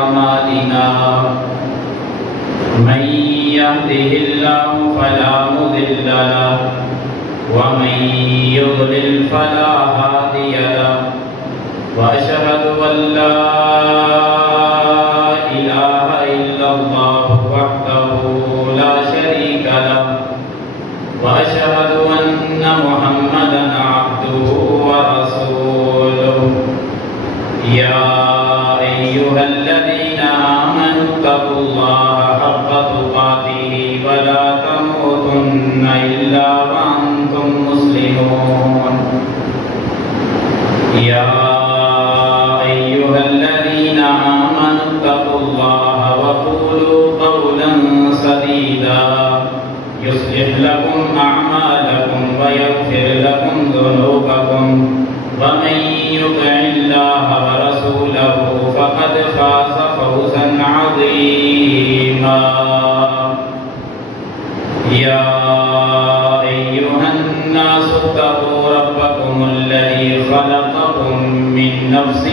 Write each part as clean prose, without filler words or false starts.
أعمالنا من يهده الله فلا مضل له ومن يضلل فلا هادي له وأشهد أن لا إله إلا الله وحده لا شريك له وأشهد أن محمدا عبده ورسوله يا أيها الذين آمنوا اتقوا الله حق تقاته ولا تموتن إلا وأنتم مسلمون يا أيها الذين آمنوا اتقوا الله وقولوا قولا سديدا يصلح لكم أعمالكم ويغفر لكم ذنوبكم ومن يطع الله ورسوله فقد فاز فوزا عظيما يا أيها الناس اتقوا ربكم الذي خلقكم من نفس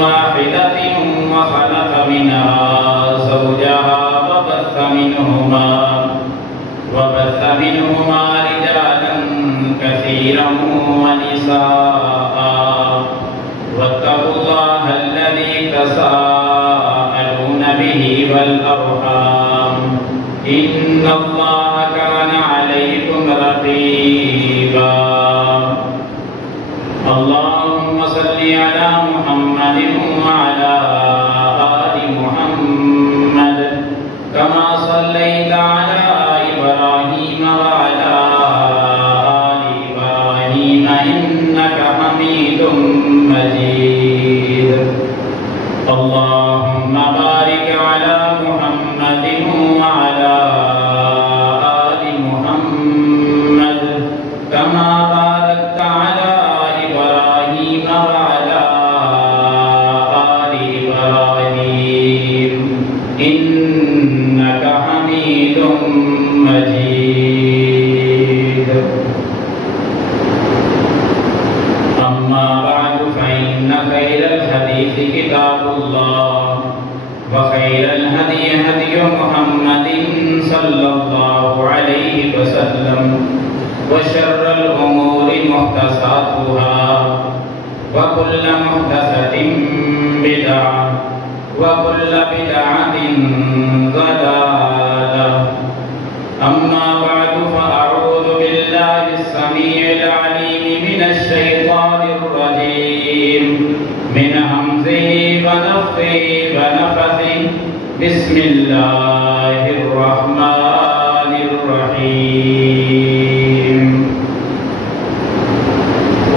واحدة وخلق منها زوجها وبث منهما رجالا كثيرا ونساء واتقوا الله الذي تساءلون به والأرحام إن الله كان عليكم رقيبا اللهم صل على محمد وعلى آل محمد كما صليت على إبراهيم وعلى آل إبراهيم إنك حميد مجيد اللهم بارك على محمد وعلى آل محمد كما باركت على إبراهيم وعلى آل إبراهيم إنك حميد مجيد أما بعد فإن خير الحديث كتاب الله وخير الهدي هدي محمد صلى الله عليه وسلم وشر الأمور محدثاتها وكل محدثة بدعة وكل بدعة ضلالة أما بعد فأعوذ بالله السميع العليم من الشيطان الرجيم من همزه ونفخه ونفثه بسم الله الرحمن الرحيم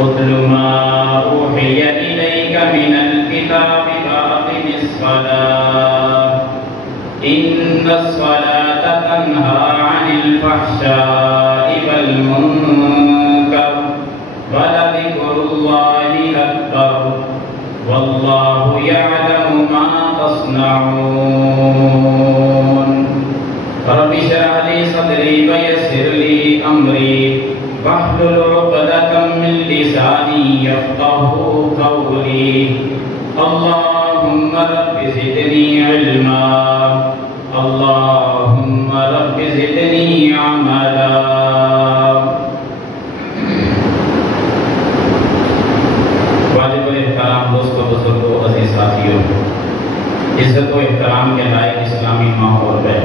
اتل ما أوحي إليك من الكتاب وأقم الصلاة إن الصلاة تنهى عن الفحشاء والمنكر ولذكر الله أكبر والله يعلم ما تصنعون رب اشرح لي صدري ويسر لي أمري واحلل عقدة من لساني يفقهوا قولي اللهم رب زدني علما اللهم رب زدني عملا واجب الاحترام دوستوں بزرگوں عزیز ساتھیوں عزت و احترام کے لائق اسلامی ماحول ہے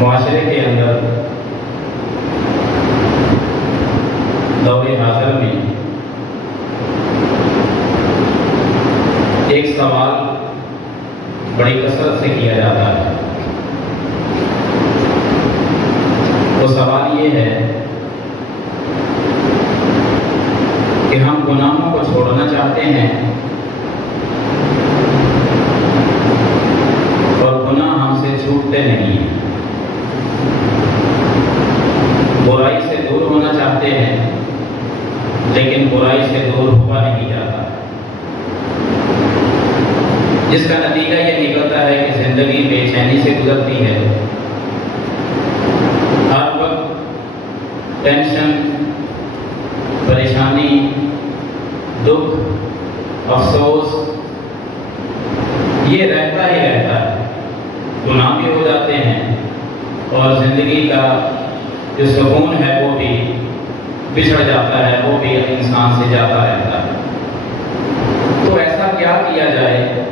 معاشرے کے اندر دور حاضر میں ایک سوال بڑی کثرت سے کیا جاتا ہے. وہ سوال یہ ہے کہ ہم گناہوں کو چھوڑنا چاہتے ہیں اور گناہ ہم سے چھوٹتے نہیں ہیں. برائی سے دور ہونا چاہتے ہیں لیکن برائی سے دور ہوا نہیں جاتا. جس کا نتیجہ یہ نکلتا ہے کہ زندگی بے چینی سے گزرتی ہے. ہر وقت ٹینشن، پریشانی، دکھ، افسوس یہ رہتا ہی رہتا ہے. گناہ بھی ہو جاتے ہیں اور زندگی کا جو سکون ہے وہ بھی بچھڑ جاتا ہے، وہ بھی انسان سے جاتا رہتا ہے. تو ایسا کیا کیا جائے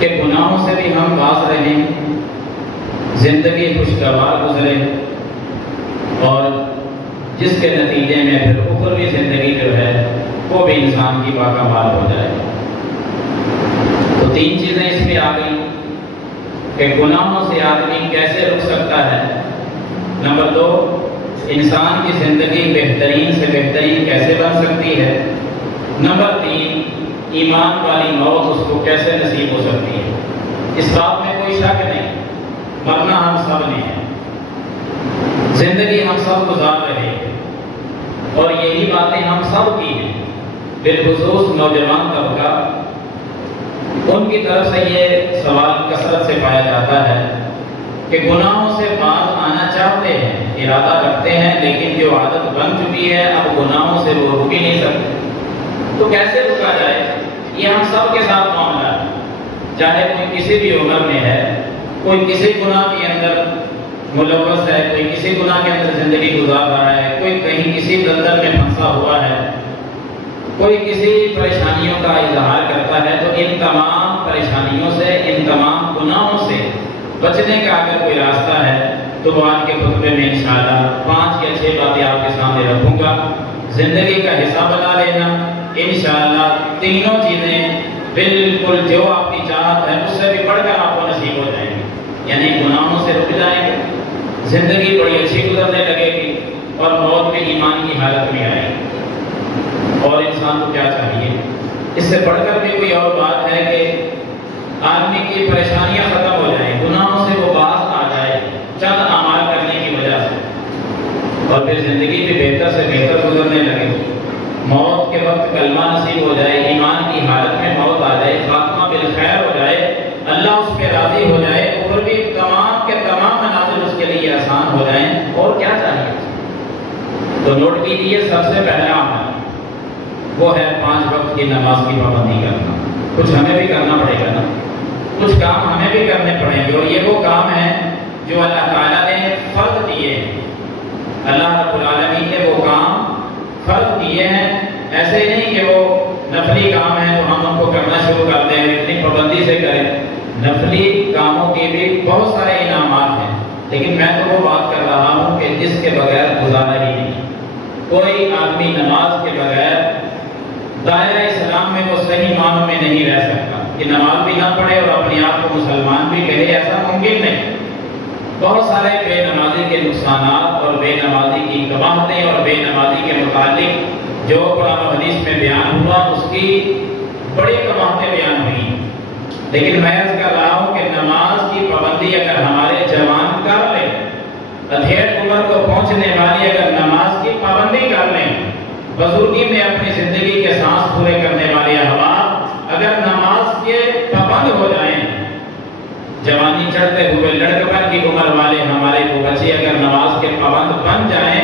کہ گناہوں سے بھی ہم باز رہیں، زندگی خوشگوار گزرے اور جس کے نتیجے میں پھر اخروی زندگی جو ہے وہ بھی انسان کی باکمال ہو جائے. تو 3 چیزیں اس میں آ گئی کہ گناہوں سے آدمی کیسے رک سکتا ہے. نمبر 2، انسان کی زندگی بہترین سے بہترین کیسے بن سکتی ہے. نمبر 3، ایمان والی موت اس کو کیسے نصیب ہو سکتی ہے. اس بات میں کوئی شک نہیں، مرنا ہم سب نے ہے، زندگی ہم سب گزار رہے ہیں اور یہی باتیں ہم سب کی ہیں. بالخصوص نوجوان طبقہ، ان کی طرف سے یہ سوال کثرت سے پایا جاتا ہے کہ گناہوں سے باز آنا چاہتے ہیں، ارادہ رکھتے ہیں، لیکن جو عادت بن چکی ہے اب گناہوں سے وہ رک ہی نہیں سکتے. تو کیسے رکا جائے؟ یہ ہم سب کے ساتھ معاملہ ہے، چاہے کوئی کسی بھی عمر میں ہے، کوئی کسی گناہ کے اندر ملوث ہے، کوئی کسی گناہ کے اندر زندگی گزار رہا ہے، کوئی کہیں کسی دلدل میں پھنسا ہوا ہے، کوئی کسی پریشانیوں کا اظہار کرتا ہے. تو ان تمام پریشانیوں سے، ان تمام گناہوں سے بچنے کا اگر کوئی راستہ ہے تو وہ آج کے خطبے میں انشاءاللہ 5 یا 6 باتیں آپ کے سامنے رکھوں گا. زندگی کا حصہ بنا لینا، انشاءاللہ تینوں چیزیں بالکل جو آپ کی چاہت ہے اس سے بھی بڑھ کر آپ کو نصیب ہو جائیں گی. یعنی گناہوں سے رک جائیں گے، زندگی بڑی اچھی گزرنے لگے گی اور موت بھی ایمان کی حالت میں آئے گی. اور انسان کو کیا چاہیے؟ اس سے بڑھ کر بھی کوئی اور بات ہے کہ آدمی کی پریشانیاں ختم ہو جائیں، گناہوں سے وہ باز آ جائے چند اعمال کرنے کی وجہ سے، اور پھر زندگی بھی بہتر سے بہتر گزرنے لگے. موت کے وقت کلمہ نصیب ہو جائے، ایمان کی حالت میں موت آ جائے، خاتمہ بالخیر ہو جائے، اللہ اس پہ راضی ہو جائے، اور بھی تمام کے تمام مناظر اس کے لیے آسان ہو جائیں. اور کیا چاہیے؟ تو نوٹ کیجیے، سب سے پہلا عمل وہ ہے 5 وقت کی نماز کی پابندی کرنا. کچھ ہمیں بھی کرنا پڑے گا نا، کچھ کام ہمیں بھی کرنے پڑیں گے، اور یہ وہ کام ہیں جو اللہ تعالیٰ نے فرض دیے ہیں. اللہ رب العالمین نے وہ کام فرض دیے ہیں، ایسے ہی نہیں کہ وہ نفلی کام ہیں تو ہم ان کو کرنا شروع کر دیں، اتنی پابندی سے کریں. نفلی کاموں کے بھی بہت سارے انعامات ہیں، لیکن میں تو وہ بات کر رہا ہوں کہ جس کے بغیر گزارا ہی نہیں. کوئی آدمی نماز کے بغیر دائرہ اسلام میں وہ صحیح معنوں میں نہیں رہ سکتا کہ نماز بھی نہ پڑھے اور اپنے آپ کو مسلمان بھی کہے، ایسا ممکن نہیں. بہت سارے بے نمازی کے نقصانات اور بے نمازی کی قباحتیں اور بے نمازی کے متعلق جو قرآن و حدیث میں بیان ہوا اس کی بڑی قباحتیں بیان ہوئی. لیکن میں عرض کر رہا ہوں کہ نماز کی پابندی اگر ہمارے جوان کر لیں، ادھیڑ عمر کو پہنچنے والی اگر نماز کی پابندی کر لیں، بزرگی میں اپنی زندگی کے سانس پورے کرنے والے احباب اگر نماز کے پابند ہو جائیں، جوانی چڑھتے ہوئے لڑکپن کی عمر والے ہمارے وہ بچے اگر نماز کے پابند بن جائیں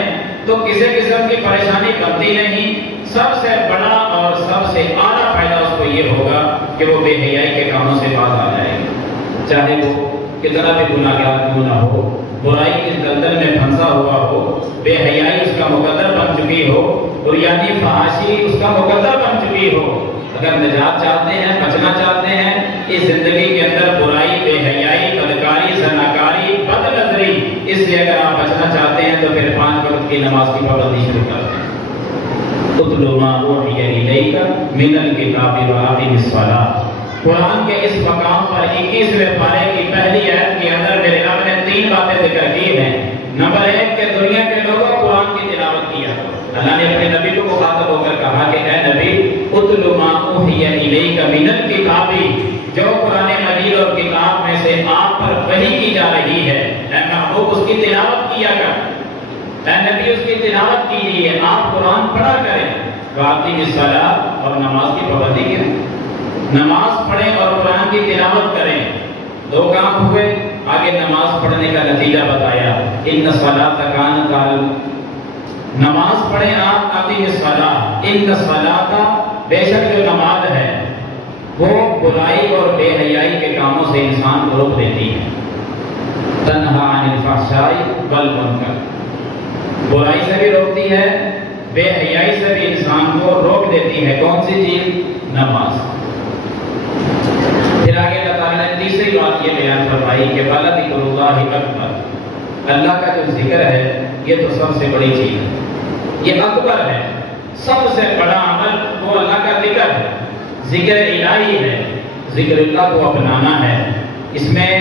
تو کسی قسم کی پریشانی بنتی نہیں. سب سے بڑا اور سب سے اعلیٰ فائدہ اس کو یہ ہوگا کہ وہ بے حیائی کے کاموں سے باز آ جائے گا، چاہے وہ کتنا بھی گناہگار کیوں نہ ہو، برائی کی دلدل میں پھنسا ہوا ہو، بے حیائی اس کا مقدر بن چکی ہو، بریانی فحاشی اس کا مقدر بن چکی ہو. اگر نجات چاہتے ہیں، بچنا چاہتے ہیں اس زندگی کے اندر برائی، بے حیائی، بدکاری، زناکاری، بد نظری، اس سے اگر آپ بچنا چاہتے ہیں تو پھر 5 وقت کی نماز کی پابندی شروع کر دیں. اتلو ما اوحی الیک من الکتاب واقم الصلاۃ. قرآن کے اس مقام پر 21ویں پارے کی پہلی آیت کے اندر میرے رب نے 3 باتیں ذکر کی ہیں. نمبر 1 کہ دنیا کے لوگوں قرآن کی تلاوت کیا. اللہ نے اپنے نبی کو مخاطب ہو کر کہا کہ اے نبی اتلو ما اوحی الیک من الکتاب، جو قرآن مجید اور کتاب میں سے آپ پر وحی کی جا رہی ہے، اے محبوب اس کی تلاوت کیا کر، اے نبی اس کی تلاوت کیجیے، آپ قرآن پڑھا کریں. واقم الصلاۃ، اور نماز کی پابندی کریں، نماز پڑھیں اور قرآن کی تلاوت کریں. 2 کام ہوئے. آگے نماز پڑھنے کا نتیجہ بتایا، ان الصلاۃ کانت نماز پڑھیں آپ، اقیم الصلاۃ ان الصلاۃ، بے شک جو نماز ہے وہ برائی اور بے حیائی کے کاموں سے انسان کو روک دیتی ہے. تنہا عن الفحشاء والمنکر، برائی سے بھی روکتی ہے، بے حیائی سے بھی انسان کو روک دیتی ہے. کون سی چیز؟ نماز. پھر آگے اللہ تعالیٰ نے تیسری بات یہ بیان فرمائی کہ وَلَذِكْرُ اللَّهِ أَكْبَرُ، اللہ کا جو ذکر ہے یہ تو سب سے بڑی چیز ہے، یہ اکبر ہے، سب سے بڑا عمل وہ اللہ کا ذکر ہے، ذکر الہی ہے، ذکر اللہ کو اپنانا ہے. اس میں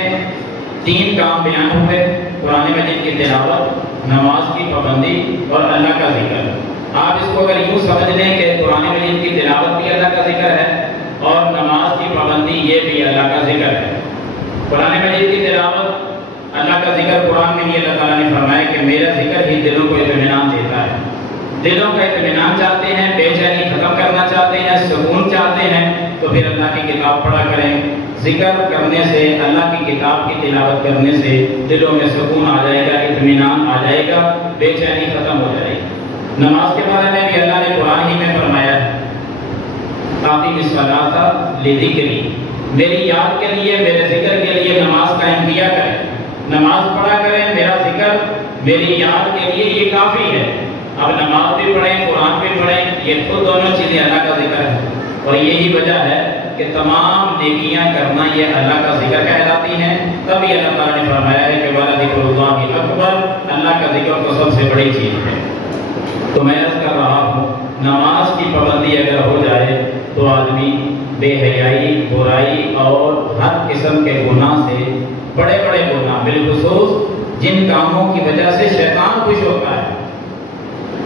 3 کام بیان ہوئے: قرآن مجید کی تلاوت، نماز کی پابندی اور اللہ کا ذکر. آپ اس کو اگر یوں سمجھ لیں کہ قرآن مجید کی تلاوت بھی اللہ کا ذکر ہے اور نماز کی پابندی یہ بھی اللہ کا ذکر ہے. قرآن مجید کی تلاوت، اللہ کا ذکر. قرآن میں یہ اللہ تعالیٰ نے فرمایا کہ میرا ذکر ہی دلوں کو اطمینان دیتا ہے. دلوں کا اطمینان چاہتے ہیں، بے چینی ختم کرنا چاہتے ہیں، سکون چاہتے ہیں، تو پھر اللہ کی کتاب پڑھا کریں. ذکر کرنے سے، اللہ کی کتاب کی تلاوت کرنے سے دلوں میں سکون آ جائے گا، اطمینان آ جائے گا، بے چینی ختم ہو جائے گی. نماز کے بارے میں بھی اللہ نے قرآن ہی میں فرمایا ہے اقیم الصلاۃ لذکری، میری یاد کے لیے، میرے ذکر کے لیے نماز قائم کیا کریں، نماز پڑھا کریں. میرا ذکر میری یاد کے لیے یہ کافی ہے. اب نماز بھی پڑھیں، قرآن بھی پڑھیں، یہ خود دونوں چیزیں اللہ کا ذکر ہے. اور یہی وجہ ہے کہ تمام نیکیاں کرنا یہ اللہ کا ذکر کہلاتی ہیں. تبھی اللہ تعالیٰ نے فرمایا ہے کہ وَلَذِكْرُ اللَّهِ أَكْبَرُ، اللہ کا ذکر تو سب سے بڑی چیز ہے. تو میں عرض کر رہا ہوں، نماز کی پابندی اگر ہو جائے تو آدمی بے حیائی، برائی اور ہر قسم کے گناہ سے، بڑے بڑے گناہ، بالخصوص جن کاموں کی وجہ سے شیطان خوش ہوتا ہے،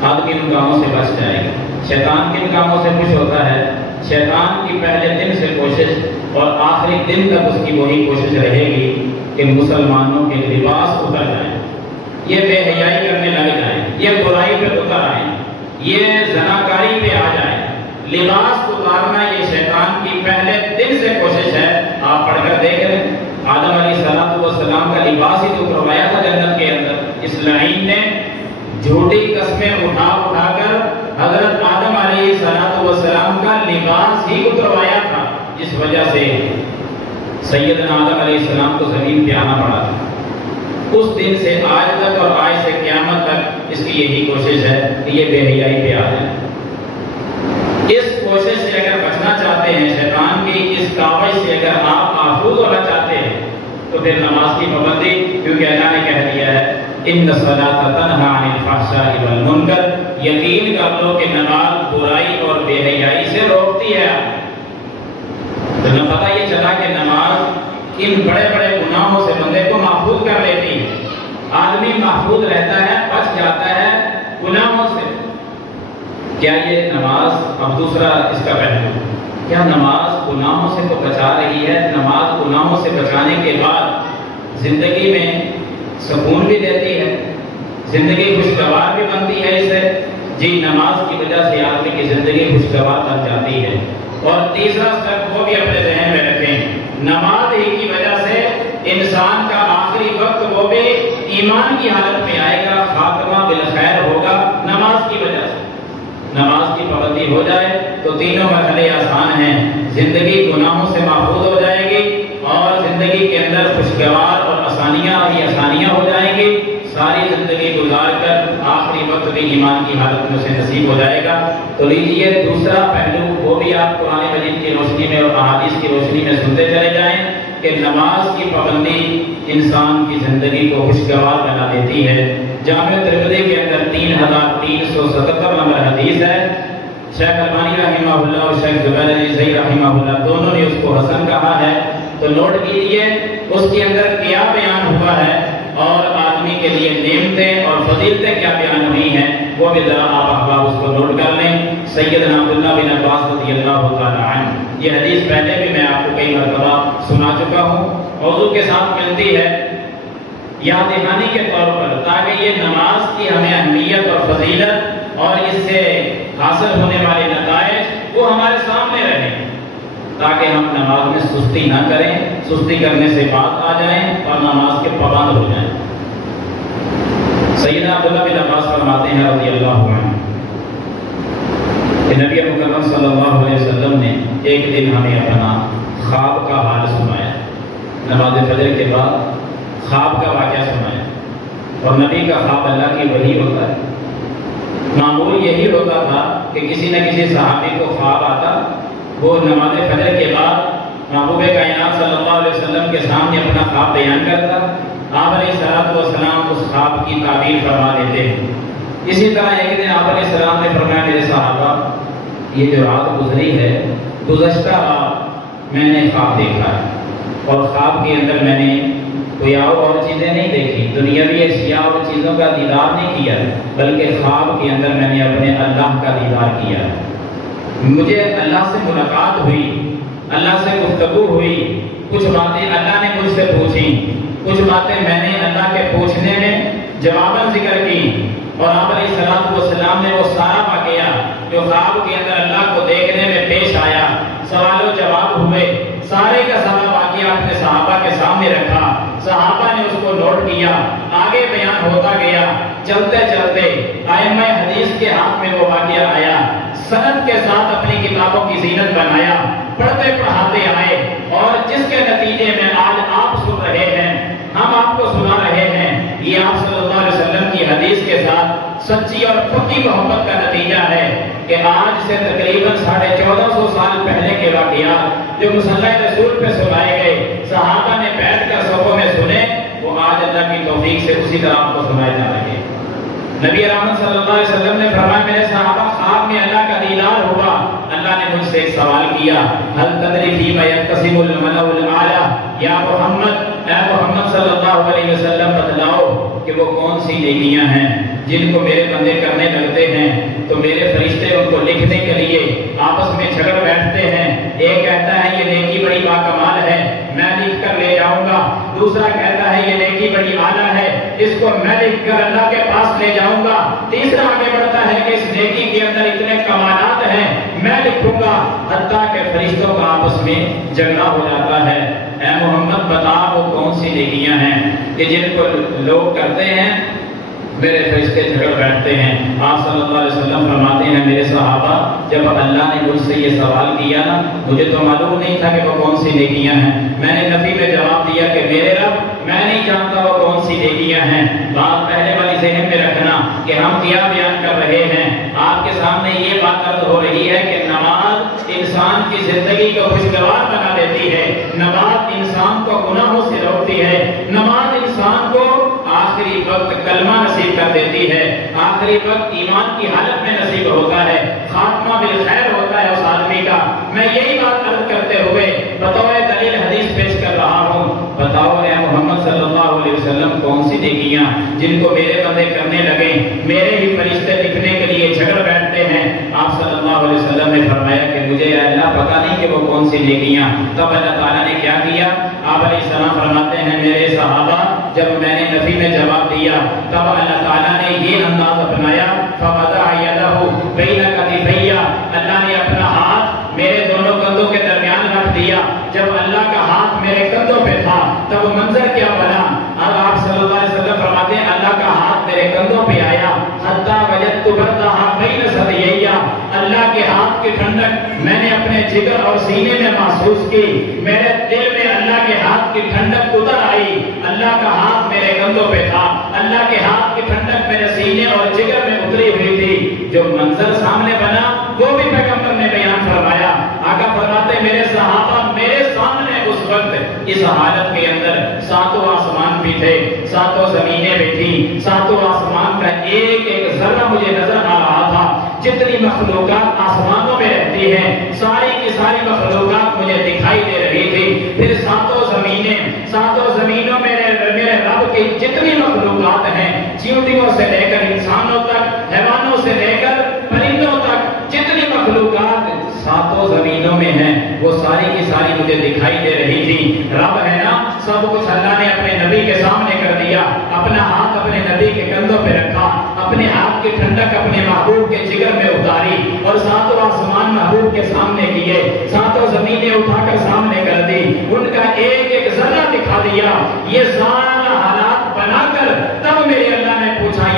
آدمی ان کاموں سے بچ جائے گا. شیطان کن کاموں سے خوش ہوتا ہے؟ شیطان کی پہلے دن سے کوشش اور آخری دن تک اس کی وہی کوشش رہے گی کہ مسلمانوں کے لباس اتر جائیں، یہ بے حیائی کرنے لگ جائیں، یہ برائی پہ اتر آئیں، یہ زناکاری پہ آ جائیں. لباس اتارنا یہ شیطان کی پہلے دن سے کوشش ہے. آپ پڑھ کر دیکھ لیں، آدم علیہ السلام کا لباس ہی تو اتروایا تھا جنت کے اندر. اس لعین نے جھوٹی قسمیں اٹھا اٹھا کر حضرت آدم علیہ السلام کا لباس ہی اتروایا تھا، جس وجہ سے سیدنا آدم علیہ السلام کو زمین پہ آنا پڑا تھا. اس دن سے آج تک اور آج سے قیامت تک اس کی یہی کوشش ہے کہ یہ بے حیائی پہ آ جائے. اس کوشش سے اگر بچنا چاہتے ہیں، شیطان کی اس کاوش سے اگر آپ محفوظ ہونا چاہتے ہیں، تو پھر نماز کی پابندی، کیونکہ اللہ نے کہہ دیا ہے ان الصلاۃ تنہی عن الفحشاء والمنکر، یقین کر لو کہ نماز برائی اور بے حیائی سے روکتی ہے. تو نہ پتہ یہ چلا کہ نماز ان بڑے بڑے گناہوں سے بندے کو محفوظ کر لیتی ہے. آدمی محفوظ رہتا ہے، بچ جاتا ہے گناہوں سے. کیا یہ نماز، اب دوسرا اس کا پہلو، کیا نماز گناہوں سے تو بچا رہی ہے؟ نماز گناہوں سے بچانے کے بعد زندگی میں سکون بھی دیتی ہے، زندگی خوشگوار بھی بنتی ہے اس سے. جی، نماز کی وجہ سے آدمی کی زندگی خوشگوار بن جاتی ہے. اور تیسرا سبب وہ بھی اپنے ذہن میں رکھیں، نماز ہی کی وجہ سے انسان کا آخری وقت وہ بھی ایمان کی حالت میں آئے گا، خاتمہ بالخیر ہوگا نماز کی وجہ سے. نماز کی پابندی ہو جائے تو تینوں مرحلے آسان ہیں. زندگی گناہوں سے محفوظ ہو جائے گی اور زندگی کے اندر خوشگوار اور آسانیاں ہو جائیں گی. ساری زندگی گزار کر آخری وقت بھی ایمان کی حالت میں سے نصیب ہو جائے گا. تو لیجیے دوسرا پہلو، وہ بھی آپ قرآن مجید کی روشنی میں اور احادیث کی روشنی میں سنتے چلے جائیں کہ نماز کی پابندی انسان کی زندگی کو خوشگوار بنا دیتی ہے. جامع ترمذی کے اندر 3377 نمبر حدیث ہے. شیخ البانی رحمہ اللہ اور شیخ زبیر علی زئی رحمہ اللہ دونوں نے اس کو حسن کہا ہے. تو نوٹ کیجیے اس کے اندر کیا بیان ہوا ہے اور آدمی کے لیے نعمتیں اور فضیلتیں کیا بیان ہوئی ہیں، وہ بھی ذرا آپ احباب اس کو نوٹ کر لیں. سیدنا عبداللہ بن عباس رضی اللہ تعالی عنہ، یہ حدیث پہلے بھی میں آپ کو کئی مرتبہ سنا چکا ہوں، موضوع کے ساتھ ملتی ہے یاد دہانی کے طور پر، تاکہ یہ نماز کی ہمیں اہمیت اور فضیلت اور اس سے حاصل ہونے والے نتائج وہ ہمارے سامنے رہیں، تاکہ ہم نماز میں سستی نہ کریں، سستی کرنے سے بات آ جائیں اور نماز کے پابند ہو جائیں. سیدنا عبداللہ بن عباس فرماتے ہیں رضی اللہ عنہ کہ نبی مکرم صلی اللہ علیہ وسلم نے ایک دن ہمیں اپنا خواب کا حال سنایا، نماز فجر کے بعد خواب کا واقعہ سنایا، اور نبی کا خواب اللہ کی وحی ہوتا ہے۔ معمول یہی ہوتا تھا کہ کسی نہ کسی صحابی کو خواب آتا، وہ نماز فجر کے بعد محبوب کائنات صلی اللہ علیہ وسلم کے سامنے اپنا خواب بیان کرتا، آپ علیہ السلام اس خواب کی تعبیر فرما دیتے ہیں۔ اسی طرح ایک دن آپ علیہ السلام نے فرمایا میرے صحابہ یہ جو رات گزری ہے گزشتہ رات میں نے خواب دیکھا ہے، اور خواب کے اندر میں نے کوئی اور چیزیں نہیں دیکھی، دنیاوی اشیاء اور چیزوں کا دیدار نہیں کیا، بلکہ خواب کے اندر میں نے اپنے اللہ کا دیدار کیا۔ مجھے اللہ سے ملاقات ہوئی، اللہ سے گفتگو ہوئی، کچھ باتیں اللہ نے مجھ سے پوچھی، کچھ باتیں میں نے اللہ کے پوچھنے میں جواباً ذکر کی، اور آپ علیہ السلام نے وہ سارا واقعہ جو خواب کے اندر اللہ کو دیکھنے میں پیش آیا، سوال و جواب ہوئے، سارے کا سارا واقعہ اپنے صحابہ کے سامنے رکھا، صحابہ نے اس کو نوٹ کیا، آگے بیان ہوتا گیا، چلتے چلتے ائمہ حدیث کے ہاتھ میں وہ واقعہ آیا، سند کے ساتھ اپنی کتابوں کی زینت بنایا، پڑھتے پڑھاتے آئے، اور جس کے نتیجے میں آج آپ سن رہے ہیں، ہم آپ کو سنا رہے ہیں، یہ آپ صلی اللہ علیہ وسلم کی حدیث کے ساتھ سچی اور پکی محبت کا نتیجہ ہے کہ آج سے تقریباً 1450 سال پہلے کے واقعات جو مصلی رسول پہ سنائے گئے، صحابہ نے بیٹھ کر صفوں میں سنے، وہ آج اللہ کی توفیق سے اسی طرح آپ کو سنائے جا رہے ہیں۔ نبی رحمت صلی اللہ علیہ وسلم نے فرمایا میرے صحابہ خواب میں اللہ کا دیدار ہوا، اللہ نے مجھ سے ایک سوال کیا، هل تدری فیما ينقسم الملأ الاعلی، یا محمد، اے محمد صلی اللہ علیہ وسلم بتلاؤ کہ وہ کون سی نیکیاں ہیں جن کو میرے بندے کرنے لگتے ہیں تو میرے فرشتے ان کو لکھنے کے لیے آپس میں جھگڑ بیٹھتے ہیں، ایک کہتا ہے یہ نیکی بڑی باکمال ہے میں لکھ کر لے جاؤں گا، دوسرا کہتا ہے یہ نیکی بڑی اعلیٰ ہے اس کو میں لکھ کر اللہ کے پاس لے جاؤں گا، تیسرا آگے بڑھتا ہے کہ اس نیکی کے اندر اتنے کمالات ہیں میں لکھوں گا، حتیٰ کہ فرشتوں کا آپس میں جھگڑا ہو جاتا ہے۔ اے محمد بتا وہ کون سی نیکیاں ہیں کہ جن کو لوگ کرتے ہیں میرے فرشتے جھگڑ بیٹھتے ہیں۔ آپ صلی اللہ علیہ وسلم فرماتے ہیں میرے صحابہ جب اللہ نے مجھ سے یہ سوال کیا نا مجھے تو معلوم نہیں تھا کہ وہ کون سی نیکیاں ہیں، میں نے نفی میں جواب دیا کہ میرے رب میں نہیں جانتا وہ کون سی نیکیاں ہیں۔ بات پہلے والی ذہن میں رکھنا کہ ہم کیا بیان کر رہے ہیں، آپ کے سامنے یہ بات عرض ہو رہی ہے کہ نماز انسان کی زندگی کو خوشگوار بنا دیتی ہے، نماز انسان کو گناہوں سے روکتی ہے، نماز انسان کو آخری وقت کلمہ نصیب کر دیتی ہے، آخری وقت ایمان کی حالت میں نصیب ہوتا ہے، خاتمہ بالخیر ہوتا ہے اس آدمی کا۔ میں یہی بات عرض کرتے ہوئے بطور دلیل حدیث پیش کر رہا ہوں، بتاؤ اے محمد صلی اللہ علیہ وسلم کون سی نیکیاں جن کو میرے بندے کرنے لگے میرے ہی فرشتے لکھنے کے لیے جھگڑ بیٹھتے ہیں۔ آپ صلی اللہ علیہ وسلم نے فرمایا کہ مجھے اللہ پتہ نہیں کہ وہ کون سی نیکیاں۔ تب اللہ تعالیٰ نے کیا کیا؟ آپ علیہ السلام فرماتے ہیں میرے صحابہ جب میں نے نفی میں جواب دیا تب اللہ تعالیٰ نے یہ انداز اپنایا، فَوَضَعَ يَدَهُ بَيْنَ كَتِفَيَّ، اللہ نے اپنا ہاتھ میرے دونوں کندھوں کے درمیان رکھ دیا۔ جب اللہ کا ہاتھ میرے کندھوں پہ تھا تب منظر کیا بنا؟ اب آپ صلی اللہ علیہ وسلم فرماتے ہیں اللہ کا ہاتھ میرے کندھوں پہ آیا، حتیٰ وجدت بردها بین ثدییہ، اللہ کے ہاتھ کی ٹھنڈک میں نے اپنے جگر اور سینے میں محسوس کی، میرے دل میں اللہ کے ہاتھ کی ٹھنڈک اتر آئی، اللہ کا ہاتھ میرے کندھوں پہ تھا، اللہ کے ہاتھ کی ٹھنڈک میرے سینے اور جگر میں اتری ہوئی تھی۔ جو منظر سامنے بنا وہ بھی پیغمبر نے بیان فرمایا۔ آقا فرماتے میرے صحابہ میرے سامنے اس وقت اس حالت کے اندر ساتوں آسمان بھی تھے، ساتوں زمینیں بھی تھیں، ساتوں آسمان کا ایک ایک ذرہ مجھے نظر آ رہا تھا۔ جتنی مخلوقات آسمانوں میں رہتی ہیں ساری کی ساری مخلوقات مجھے دکھائی دے رہی تھی۔ پھر ساتوں زمینوں میں میرے رب کی جتنی مخلوقات ہیں چیونٹیوں سے لے کر انسانوں تک، حیوانوں سے لے کر پرندوں تک، جتنی مخلوقات ساتوں زمینوں میں ہیں وہ ساری کی ساری مجھے دکھائی دے رہی تھی۔ رب ہے نا، سب کچھ اللہ نے اپنے نبی کے سامنے کر دیا، اپنا ہاتھ اپنے نبی کے کندھوں پہ رکھا، اپنے ہاتھ کی ٹھنڈک اپنے محبوب کے جگر میں اتاری اور ساتوں آسمان محبوب کے سامنے کیے، ساتوں زمینیں اٹھا کر سامنے کر دی، ان کا ایک ایک ذرہ دکھا دیا۔ یہ سارا حالات بنا کر تب میرے اللہ نے پوچھا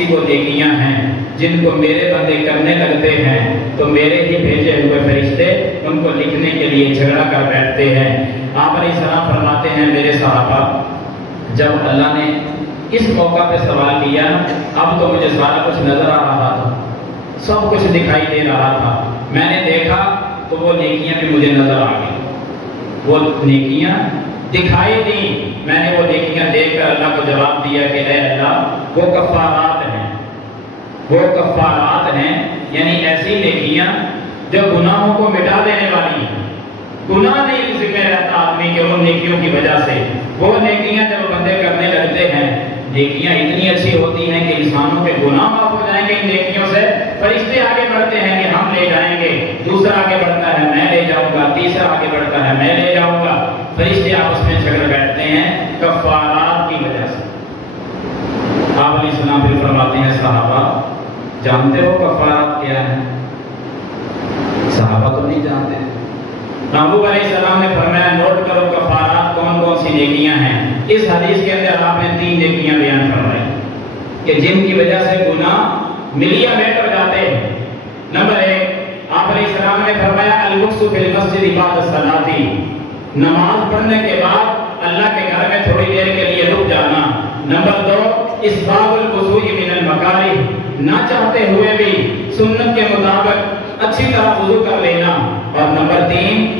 سی وہ نیکیاں ہیں جن کو میرے بندے کرنے لگتے ہیں تو میرے ہی بھیجے ہوئے فرشتے ان کو لکھنے کے لیے جھگڑا کر بیٹھتے ہیں۔ آپ علیہ السلام فرماتے ہیں میرے صحابہ جب اللہ نے اس موقع پہ سوال کیا اب تو مجھے سارا کچھ نظر آ رہا تھا، سب کچھ دکھائی دے رہا تھا، میں نے دیکھا تو وہ نیکیاں بھی مجھے نظر آ گئی، وہ نیکیاں دکھائی دی، میں نے وہ نیکیاں دیکھ کر اللہ کو جواب دیا کہ اے اللہ وہ کفارات ہیں، وہ کفارات ہیں، یعنی ایسی نیکیاں جو گناہوں کو مٹا دینے والی ہیں۔ گناہ نہیں ذمہ رہتا آدمی کے ان نیکیوں کی وجہ سے، وہ نیکیاں جب بندے کرنے لگتے ہیں نیکیاں اتنی اچھی ہوتی ہیں کہ انسانوں کے گناہ معاف ہو جائیں گے ان نیکیوں سے، فرشتے آگے بڑھتے ہیں کہ ہم لے جائیں گے، دوسرا آگے بڑھتا ہے میں لے جاؤں گا، تیسرا آگے بڑھتا ہے میں لے جاؤں گا، فرشتے آپس میں جھگڑ بیٹھتے ہیں کفارات کی وجہ سے۔ آپ علیہ السلام پھر فرماتے ہیں صحابہ جانتے ہو کفارات کیا ہے؟ صحابہ تو نہیں جانتے۔ محبوب علیہ السلام نے فرمایا نوٹ کرو کفارات کون کون سی نیکیاں ہیں۔ اس حدیث کے اندر آپ نے 3 نیکیاں بیان فرمائی کہ جن کی وجہ سے گناہ ملیا میٹ ہو جاتے ہیں۔ نمبر 1 آپ علیہ السلام نے فرمایا المکث فی المسجد بعد الصلاۃ، نماز پڑھنے کے بعد اللہ کے گھر میں تھوڑی دیر کے لیے رک جانا۔ نمبر 2 اسباغ الوضوء من المکارہ، نہ چاہتے ہوئے بھی سنت کے مطابق اچھی طرح وضو کر لینا۔ اور نمبر 3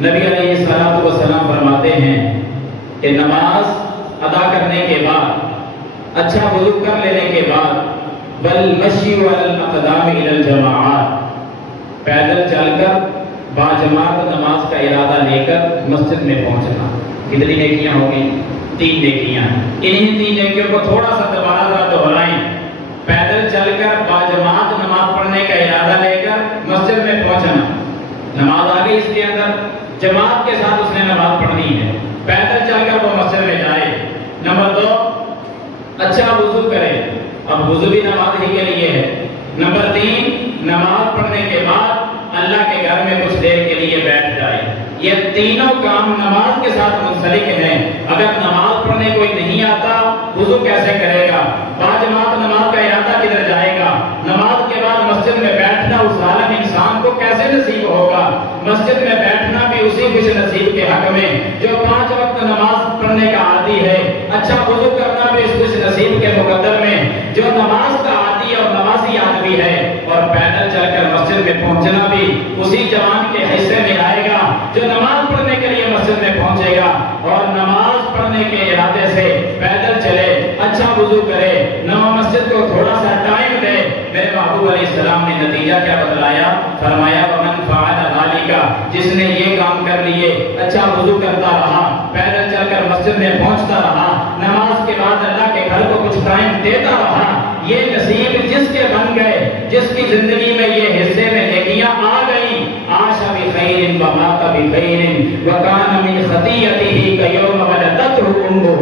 نبی علیہ السلام فرماتے ہیں کہ نماز ادا کرنے کے بعد اچھا وضو کر لینے کے بعد بل مشی علی الاقدام الی الجماعات، پیدل چل کر باجماعت نماز کا ارادہ لے کر مسجد میں پہنچنا۔ کتنی نیکیاں ہوگی؟ 3 نیکیاں۔ انہی 3 نیکیوں کو تھوڑا سا دوبارہ دہرائیں۔ پیدل چل کر باجماعت نماز پڑھنے کا ارادہ لے کر مسجد میں پہنچنا، نماز آ گئی اس کے اندر، جماعت کے ساتھ اس نے نماز پڑھنی ہے، پیدل چل کر وہ مسجد میں جائے۔ نمبر 2 اچھا وضو کرے، اب وضو بھی نماز ہی کے لیے ہے۔ نمبر 3 نماز پڑھنے کے بعد اللہ کے گھر میں کچھ دیر کے لیے بیٹھ جائے۔ یہ تینوں کام نماز کے ساتھ منسلک ہیں۔ اگر نماز پڑھنے کوئی نہیں آتا وضو کیسے کرے گا؟ باجماعت نماز کا ارادہ کدھر جائے گا؟ نماز کے بعد مسجد میں بیٹھنا اس عالم انسان کو کیسے نصیب ہوگا؟ مسجد میں بیٹھنا بھی اسی خوش نصیب کے حق میں جو 5 وقت نماز پڑھنے کا عادی ہے، اچھا وضو کرنا بھی اس خوش نصیب کے مقدر میں جو نماز کا عادی اور نمازی آدمی ہے، اور پیدل چل کر مسجد میں پہنچنا بھی اسی جوان کے حصے میں آئے گا جو نماز پڑھنے کے لیے مسجد میں پہنچے گا اور نماز پڑھنے کے ارادے سے پیدل چلے، اچھا وضو کرے، مسجد کو تھوڑا سا ٹائم دے۔ میرے محبوب علیہ السلام نے نتیجہ کیا بتلایا؟ فرمایا ومن فعل ذلک، جس نے یہ کام کر لیے، اچھا وضو کرتا رہا، پیدل چل کر مسجد میں پہنچتا رہا، نماز کے بعد اللہ کے گھر کو کچھ ٹائم دیتا رہا، یہ نصیب جس کے بن گئے، جس کی زندگی میں یہ حصے میں نیکیاں آ گئیں، عاش بخیر ومات بخیر وکان من خطیئتہ کیوم ولدتہ امہ۔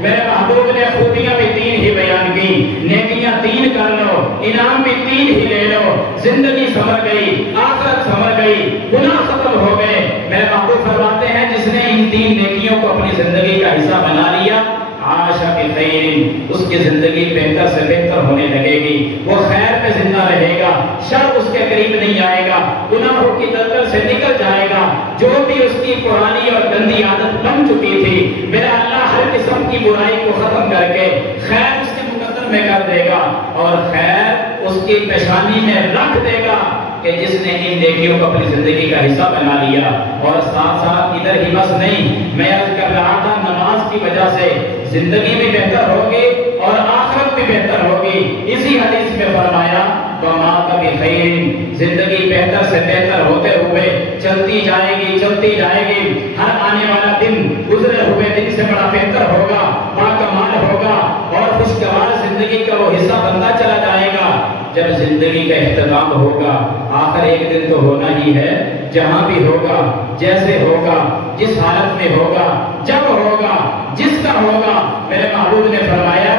میرے محبوب نے خوبیاں بھی 3 ہی بیان کی، نیکیاں 3 کر لو، انعام بھی 3 ہی لے لو، زندگی سنور گئی، آخرت سنور گئی، گناہ ختم ہو گئے۔ میرے محبوب فرماتے ہیں جس نے ان 3 نیکیوں کو اپنی زندگی کا حصہ بنا لیا، عاش بخیر، اس کی زندگی بہتر سے بہتر ہونے لگے گی، وہ خیر پہ زندہ رہے گا، شر اس کے قریب نہیں آئے گا، گناہوں کی دلدل سے نکل جائے گا، جو بھی اس کی پرانی اور گندی عادت بن چکی تھی میرا اللہ ہر قسم کی برائی کو ختم کر کے خیر اس کے مقدر میں کر دے گا، اور خیر اس کی پیشانی میں رکھ دے گا کہ جس نے ان نیکیوں کو اپنی زندگی کا حصہ بنا لیا۔ اور ساتھ ساتھ ادھر ہی بس نہیں، میں عرض کر رہا تھا نماز کی وجہ سے زندگی بھی بہتر ہوگی اور آخرت بھی بہتر ہوگی۔ اسی حدیث میں فرمایا وَمَاتَ بِخَيْرٍ، زندگی بہتر سے بہتر ہوتے ہوئے چلتی جائے گی، چلتی جائے گی، ہر آنے والا دن گزرے ہوئے دن سے بڑا بہتر ہوگا، باکمال ہوگا، اور خوشگوار زندگی کا وہ حصہ بنتا چلا جائے گا۔ جب زندگی کا اختتام ہوگا، آخر ایک دن تو ہونا ہی ہے، جہاں بھی ہوگا، جیسے ہوگا، جس حالت میں ہوگا، جب ہوگا، جس کا ہوگا، میرے محبوب نے فرمایا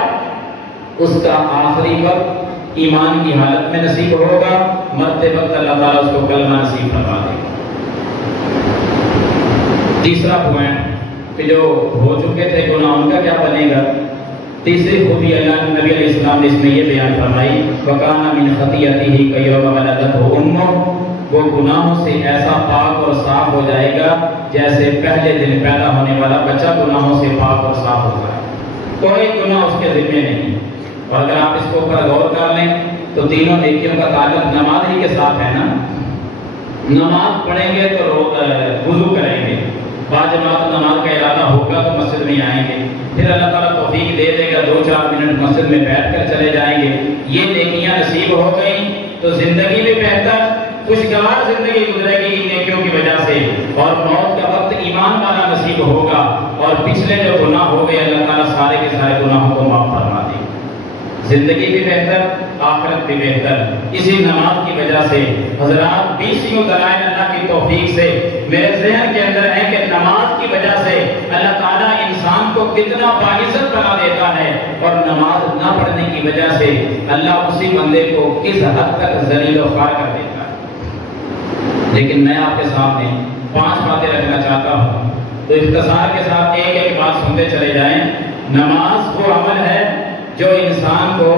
اس کا آخری وقت ایمان کی حالت میں نصیب ہوگا، مرتے وقت اللہ تعالیٰ اس کو کلمہ نصیب فرما دے گا۔ تیسرا پوائنٹ کہ جو ہو چکے تھے گناہ ان کا کیا بنے گا؟ تیسری خوبی اللہ نبی علیہ السلام نے اس میں یہ بیان فرمائی وَكَانَ مِنْ خَطِيَتِهِ كَيَوْمَ وَلَدَتْهُ أُمُّهُ، وہ گناہوں سے ایسا پاک اور صاف ہو جائے گا جیسے پہلے دن پیدا ہونے والا بچہ گناہوں سے پاک اور صاف ہوتا ہے، کوئی گناہ اس کے ذمہ نہیں۔ اور اگر آپ اس کو اوپر غور کر لیں تو تینوں نیکیوں کا تعلق نماز ہی کے ساتھ ہے نا۔ نماز پڑھیں گے تو وضو کریں گے، بعد جماعت نماز کا ارادہ ہوگا تو مسجد میں آئیں گے، پھر اللہ تعالیٰ توفیق دے دے گا 2-4 منٹ مسجد میں بیٹھ کر چلے جائیں گے، یہ نیکیاں نصیب ہو گئیں تو زندگی بھی بہتر خوشگوار زندگی گزرے گی ان نیکیوں کی وجہ سے، اور موت کا وقت ایمان والا نصیب ہوگا، اور پچھلے جو گناہ ہو گئے اللہ تعالیٰ سارے کے سارے گناہوں کو معاف فرما دے گا، زندگی بھی بہتر آخرت بھی بہتر۔ اسی نماز کی وجہ سے حضرات 20 دلائل اللہ کی توفیق سے میرے ذہن کے اندر ہے کہ نماز کی وجہ سے اللہ تعالیٰ انسان کو کتنا باعزت بنا دیتا ہے، اور نماز نہ پڑھنے کی وجہ سے اللہ اسی بندے کو کس حد تک ذلیل و خوار کر دیتا ہے۔ لیکن میں آپ کے سامنے 5 باتیں رکھنا چاہتا ہوں، تو اختصار کے ساتھ ایک بات سنتے چلے جائیں۔ نماز وہ عمل ہے جو انسان کو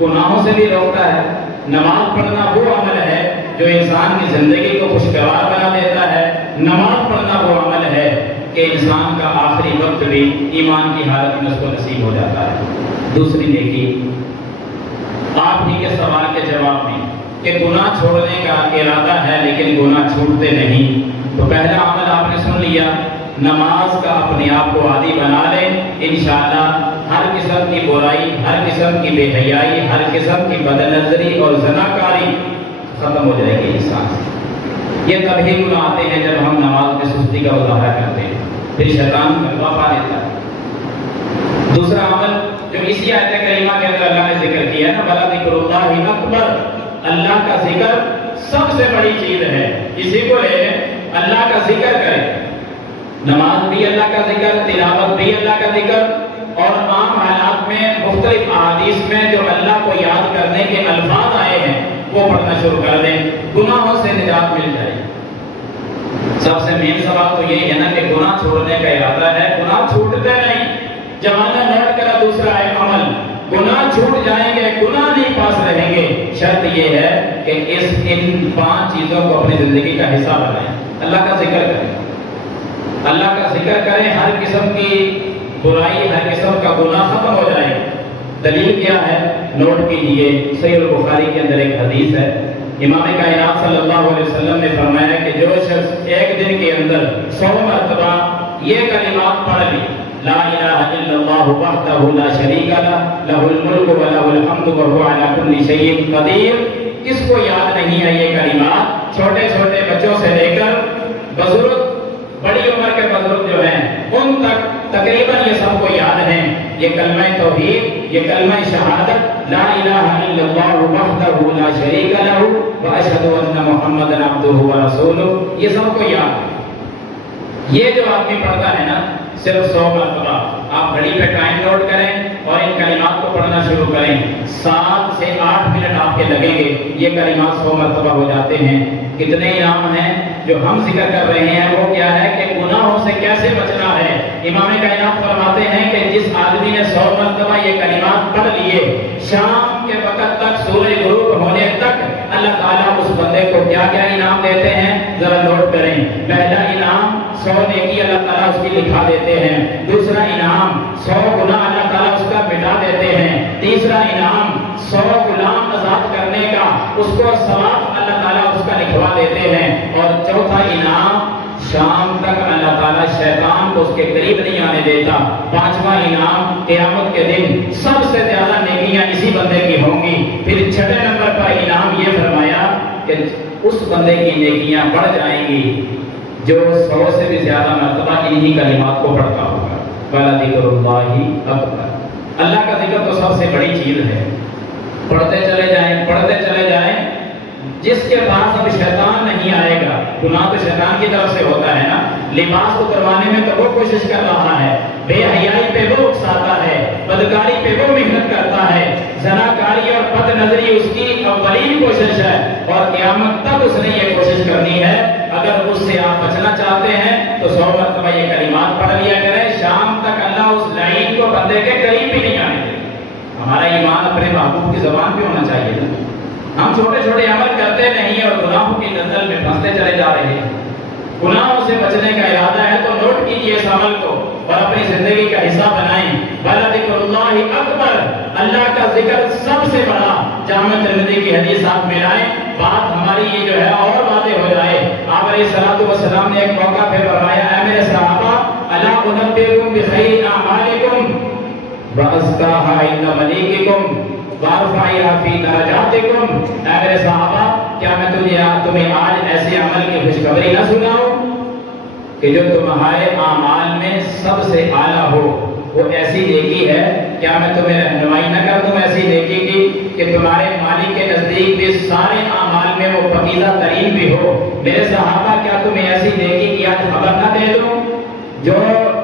گناہوں سے بھی روکتا ہے، نماز پڑھنا وہ عمل ہے جو انسان کی زندگی کو خوشگوار بنا دیتا ہے، نماز پڑھنا وہ عمل ہے کہ انسان کا آخری وقت بھی ایمان کی حالت میں اس کو نصیب ہو جاتا ہے۔ دوسری نیکی آپ ہی کے سوال کے جواب میں کہ گناہ چھوڑنے کا ارادہ ہے لیکن گناہ چھوٹتے نہیں، تو پہلا عمل آپ نے سن لیا، نماز کا اپنے آپ کو عادی بنا لیں، انشاءاللہ ہر قسم کی برائی، ہر قسم کی بے حیائی، ہر قسم کی بدنظری اور زناکاری ختم ہو جائے گی انسان سے۔ یہ تبھی گناہ آتے ہیں جب ہم نماز میں سستی کا مظاہرہ کرتے ہیں، پھر شیطان غلبہ پا لیتا ہے۔ دوسرا عمل جو اسی آیت کریمہ کے اندر اللہ نے ذکر کیا ہے نا، وَلَذِكْرُ اللَّهِ أَكْبَرُ، اللہ کا ذکر سب سے بڑی چیز ہے، اسی کو لے لیں، اللہ کا ذکر کریں، نماز بھی اللہ کا ذکر، تلاوت بھی اللہ کا ذکر، اور عام حالات میں مختلف احادیث میں جو اللہ کو یاد کرنے کے الفاظ آئے ہیں وہ پڑھنا شروع کر دیں، گناہوں سے نجات مل جائے۔ سب سے مین سوال تو یہی ہے نا کہ گناہ چھوڑنے کا ارادہ ہے، گناہ چھوٹتے نہیں، جمانہ لوٹ کر دوسرا ہے عمل، گناہ چھوٹ جائیں گے، گناہ نہیں پاس رہیں گے، شرط یہ ہے کہ ان 5 چیزوں کو اپنی زندگی کا حصہ بنائیں۔ اللہ کا ذکر کریں، اللہ کا ذکر کریں، ہر قسم کی برائی، ہر قسم کا گناہ ختم ہو جائے۔ دلیل کیا ہے؟ نوٹ کیجئے، صحیح البخاری کے اندر ایک حدیث ہے، امام کائنات صلی اللہ علیہ وسلم نے فرمایا کہ جو شخص ایک دن کے اندر 100 مرتبہ یہ کلمات پڑھ لی، لا الہ الا اللہ وحدہ لا شریک لہ، لہ الملک و لہ الحمد وہو علی کل شیء قدیر، کس کو یاد نہیں ہے یہ کلمات؟ چھوٹے چھوٹے بچوں سے لے کر بزرگ، بڑی عمر کے بزرگ جو ہیں ان تک تقریباً یہ سب کو یاد ہیں، یہ کلمہ توحید، یہ کلمہ شہادت، لا الہ الا اللہ وحدہ لا شریک لہ واشہد ان محمدا عبدہ ورسولہ، یہ سب کو یاد ہے۔ یہ جو آدمی پڑھتا ہے نا صرف 100 مرتبہ، آپ گھڑی پہ ٹائم نوٹ کریں اور ان کلمات کو پڑھنا شروع کریں، 7 سے 8 منٹ آپ کے لگیں گے، یہ کلمات 100 مرتبہ ہو جاتے ہیں۔ کتنے انعام ہیں جو ہم ذکر کر رہے ہیں، وہ کیا ہے کہ گناہوں سے کیسے بچنا ہے۔ امام کائنات فرماتے ہیں کہ جس آدمی نے 100 مرتبہ یہ کلمات پڑھ لیے، شام کے وقت تک، سورج غروب ہونے تک اللہ تعالیٰ اس بندے کو کیا کیا انعام دیتے ہیں، ذرا نوٹ کریں۔ پہلا انعام 100 نیکی اللہ تعالیٰ اس کی لکھا دیتے ہیں، دوسرا انعام 100 گناہ اللہ تعالیٰ اس کا مٹا دیتے ہیں، تیسرا انعام 100 غلام آزاد کرنے کا، اس کو ثواب اللہ تعالیٰ اس کا لکھوا دیتے ہیں، اور چوتھا انعام شام تک اللہ تعالیٰ شیطان کو اس کے قریب نہیں آنے دیتا، پانچواں انعام قیامت کے دن سب سے زیادہ نیکیاں اسی بندے کی ہوں گی۔ پھر چھٹے نمبر پر انعام یہ فرمایا کہ اس بندے کی نیکیاں بڑھ جائیں گی جو 100 سے بھی زیادہ مرتبہ انہی کلمات کو پڑھتا ہوگا۔ وَلَذِكْرُ اللَّهِ أَكْبَرُ، اللہ کا ذکر تو سب سے بڑی چیز ہے، پڑھتے چلے جائیں، پڑھتے چلے جائیں، جس کے پاس اب شیطان نہیں آئے گا، گناہ تو شیطان کی طرف سے ہوتا ہے نا، لباس کو کروانے میں تو وہ کوشش کر رہا ہے، بے حیائی پہ وہ اکساتا ہے، بدکاری پہ وہ محنت کرتا ہے، زناکاری اور بد نظری اس کی اولین کوشش ہے، اور قیامت تک اس نے یہ کوشش کرنی ہے۔ اگر اس سے آپ بچنا چاہتے ہیں تو 100 مرتبہ یہ کلمات پڑھ لیا کریں، شام تک اللہ اس لعین کو بندے کے قریب بھی نہیں آنے ہمارا ایمان اپنے محبوب کی زبان پہ ہونا چاہیے نا. ہم چھوٹے چھوٹے عمل کرتے نہیں اور گناہوں کی دلدل میں پھنستے چلے جا رہے ہیں. گناہوں سے بچنے کا ارادہ ہے تو نوٹ کیجئے اس عمل کو اور اپنی زندگی کا حصہ بنائیں. وَلَذِكْرُ اللَّهِ أَكْبَرُ, اللہ کا ذکر سب سے بڑا. جامع ترمذی کی حدیث آپ ملائیں, بات ہماری یہ جو ہے اور واضح ہو جائے. آپ علیہ الصلوۃ والسلام نے ایک موقع پہ فرمایا, اے میرے صحابہ, الا انبئکم بخیر اعمالکم وازکاها عند ملیککم وارفعها فی درجاتکم. اے میرے صحابہ, کیا میں تمہیں آج ایسے عمل کی خوشخبری نہ سناؤں کہ جو تمہارے اعمال میں سب سے اعلیٰ ہو؟ وہ ایسی نیکی ہے, کیا میں تمہیں رہنمائی نہ کر دوں ایسی نیکی کی کہ تمہارے مالک کے نزدیک بھی سارے اعمال میں وہ پاکیزہ ترین بھی ہو؟ میرے صحابہ, کیا تمہیں ایسی نیکی کی آج خبر نہ دے دوں جو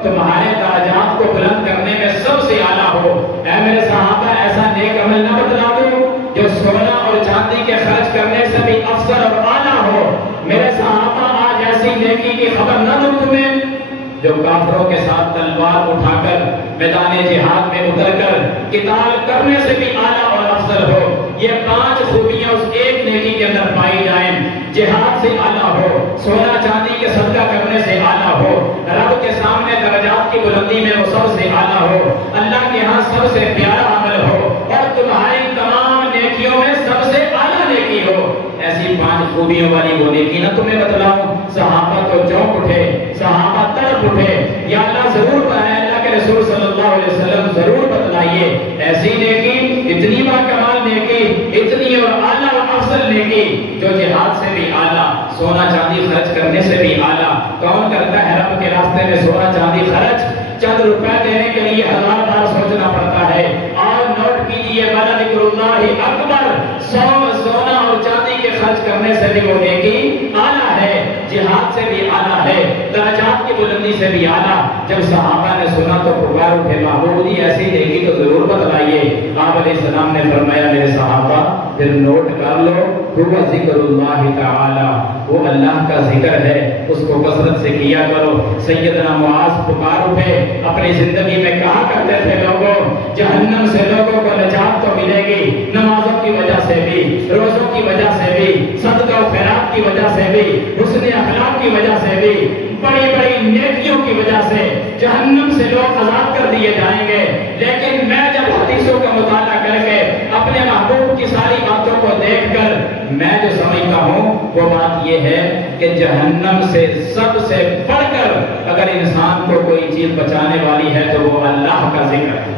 تمہارے درجات کو بلند کرنے میں سب سے اعلیٰ ہو؟ اے میرے صحابہ, ایسا نیک عمل نہ بتلا دوں جو سونا اور چاندی کے خرچ کرنے سے بھی افضل اور اعلیٰ ہو؟ میرے صحابہ, آج ایسی نیکی کی خبر نہ دوں تمہیں جو کافروں کے ساتھ تلوار اٹھا کر میدان جہاد میں اتر کر قتال کرنے سے بھی اعلیٰ اور افضل ہو؟ یہ 5 خوبیاں اس ایک نیکی کے اندر پائی جائیں. جہاد سے اعلیٰ ہو, سونا چاندی کے صدقہ کرنے سے اعلیٰ ہو, رب کے سامنے درجات کی بلندی میں وہ سب سے اعلیٰ ہو, اللہ کے ہاں سب سے پیارا عمل ہو, اور تمہاری تمام نیکیوں میں سب سے اعلیٰ نیکی ہو. ایسی 5 خوبیوں والی وہ نیکی نہ تمہیں بتلاؤں؟ صحابہ تو چونک اٹھے, صحابہ تڑپ اٹھے, یا اللہ ضرور بتائیں, اللہ کے رسول صلی اللہ علیہ وسلم ضرور بتلائیے ایسی نیکی, اتنی با کمال نیکی, اتنی اور اعلیٰ و افضل نیکی جو جہاد سے بھی اعلیٰ, سونا چاندی خرچ کرنے سے بھی اعلیٰ. کون کرتا ہے رب کے راستے میں سونا چاندی خرچ؟ چند روپے دینے کے لیے 1000 بار سوچنا پڑتا ہے. اور نوٹ کیجئے, وَلَذِكْرُ اللَّهِ أَكْبَرُ, سونا اور چاندی کے خرچ کرنے سے بھی وہ نیکی اعلیٰ ہے, جہاد سے بھی اعلیٰ ہے, درجات کی بلندی سے بھی اعلیٰ. جب صحابہ نے سنا تو پکار اٹھے, محبوب جی ایسی نیکی تو ضرور بتلائیے. آپ علیہ السلام نے فرمایا, میرے صحابہ پھر نوٹ کر لو, وہ ذکر اللہ تعالی, وہ اللہ کا ذکر ہے, اس کو کثرت سے کیا کرو. سیدنا معاذ پکار اٹھے, اپنی زندگی میں کہا کرتے تھے, لوگوں جہنم سے لوگوں کو نجات تو ملے گی نمازوں کی وجہ سے بھی, روزوں کی وجہ سے بھی, صدقہ و خیرات کی وجہ سے بھی, حسن اخلاق کی وجہ سے بھی, بڑی بڑی نیکیوں کی وجہ سے جہنم سے لوگ آزاد کر دیے جائیں گے. لیکن میں جب حدیثوں کا مطالعہ کر کے اپنے محبوب کی ساری باتوں کو دیکھ کر میں جو سمجھتا ہوں وہ بات یہ ہے کہ جہنم سے سب سے بڑھ کر اگر انسان کو کوئی چیز بچانے والی ہے تو وہ اللہ کا ذکر ہے.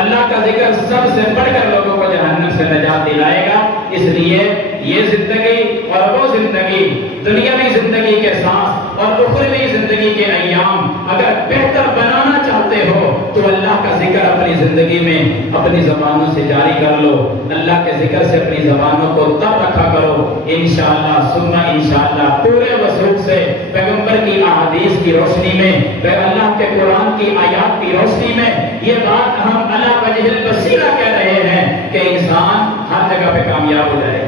اللہ کا ذکر سب سے بڑھ کر لوگوں کو جہنم سے نجات دلائے گا. اس لیے یہ زندگی اور وہ زندگی, دنیاوی زندگی کے ساتھ اور اخروی زندگی کے ایام اگر بہتر بنانا چاہتے ہو تو اللہ کا ذکر اپنی زندگی میں اپنی زبانوں سے جاری کر لو. اللہ کے ذکر سے اپنی زبانوں کو تب رکھا کرو, انشاءاللہ ثم انشاءاللہ پورے وثوق سے پیغمبر کی احادیث کی روشنی میں, اللہ کے قرآن کی آیات کی روشنی میں یہ بات ہم علی وجہ البصیرہ کہہ رہے ہیں کہ انسان ہر جگہ پہ کامیاب ہو جائے.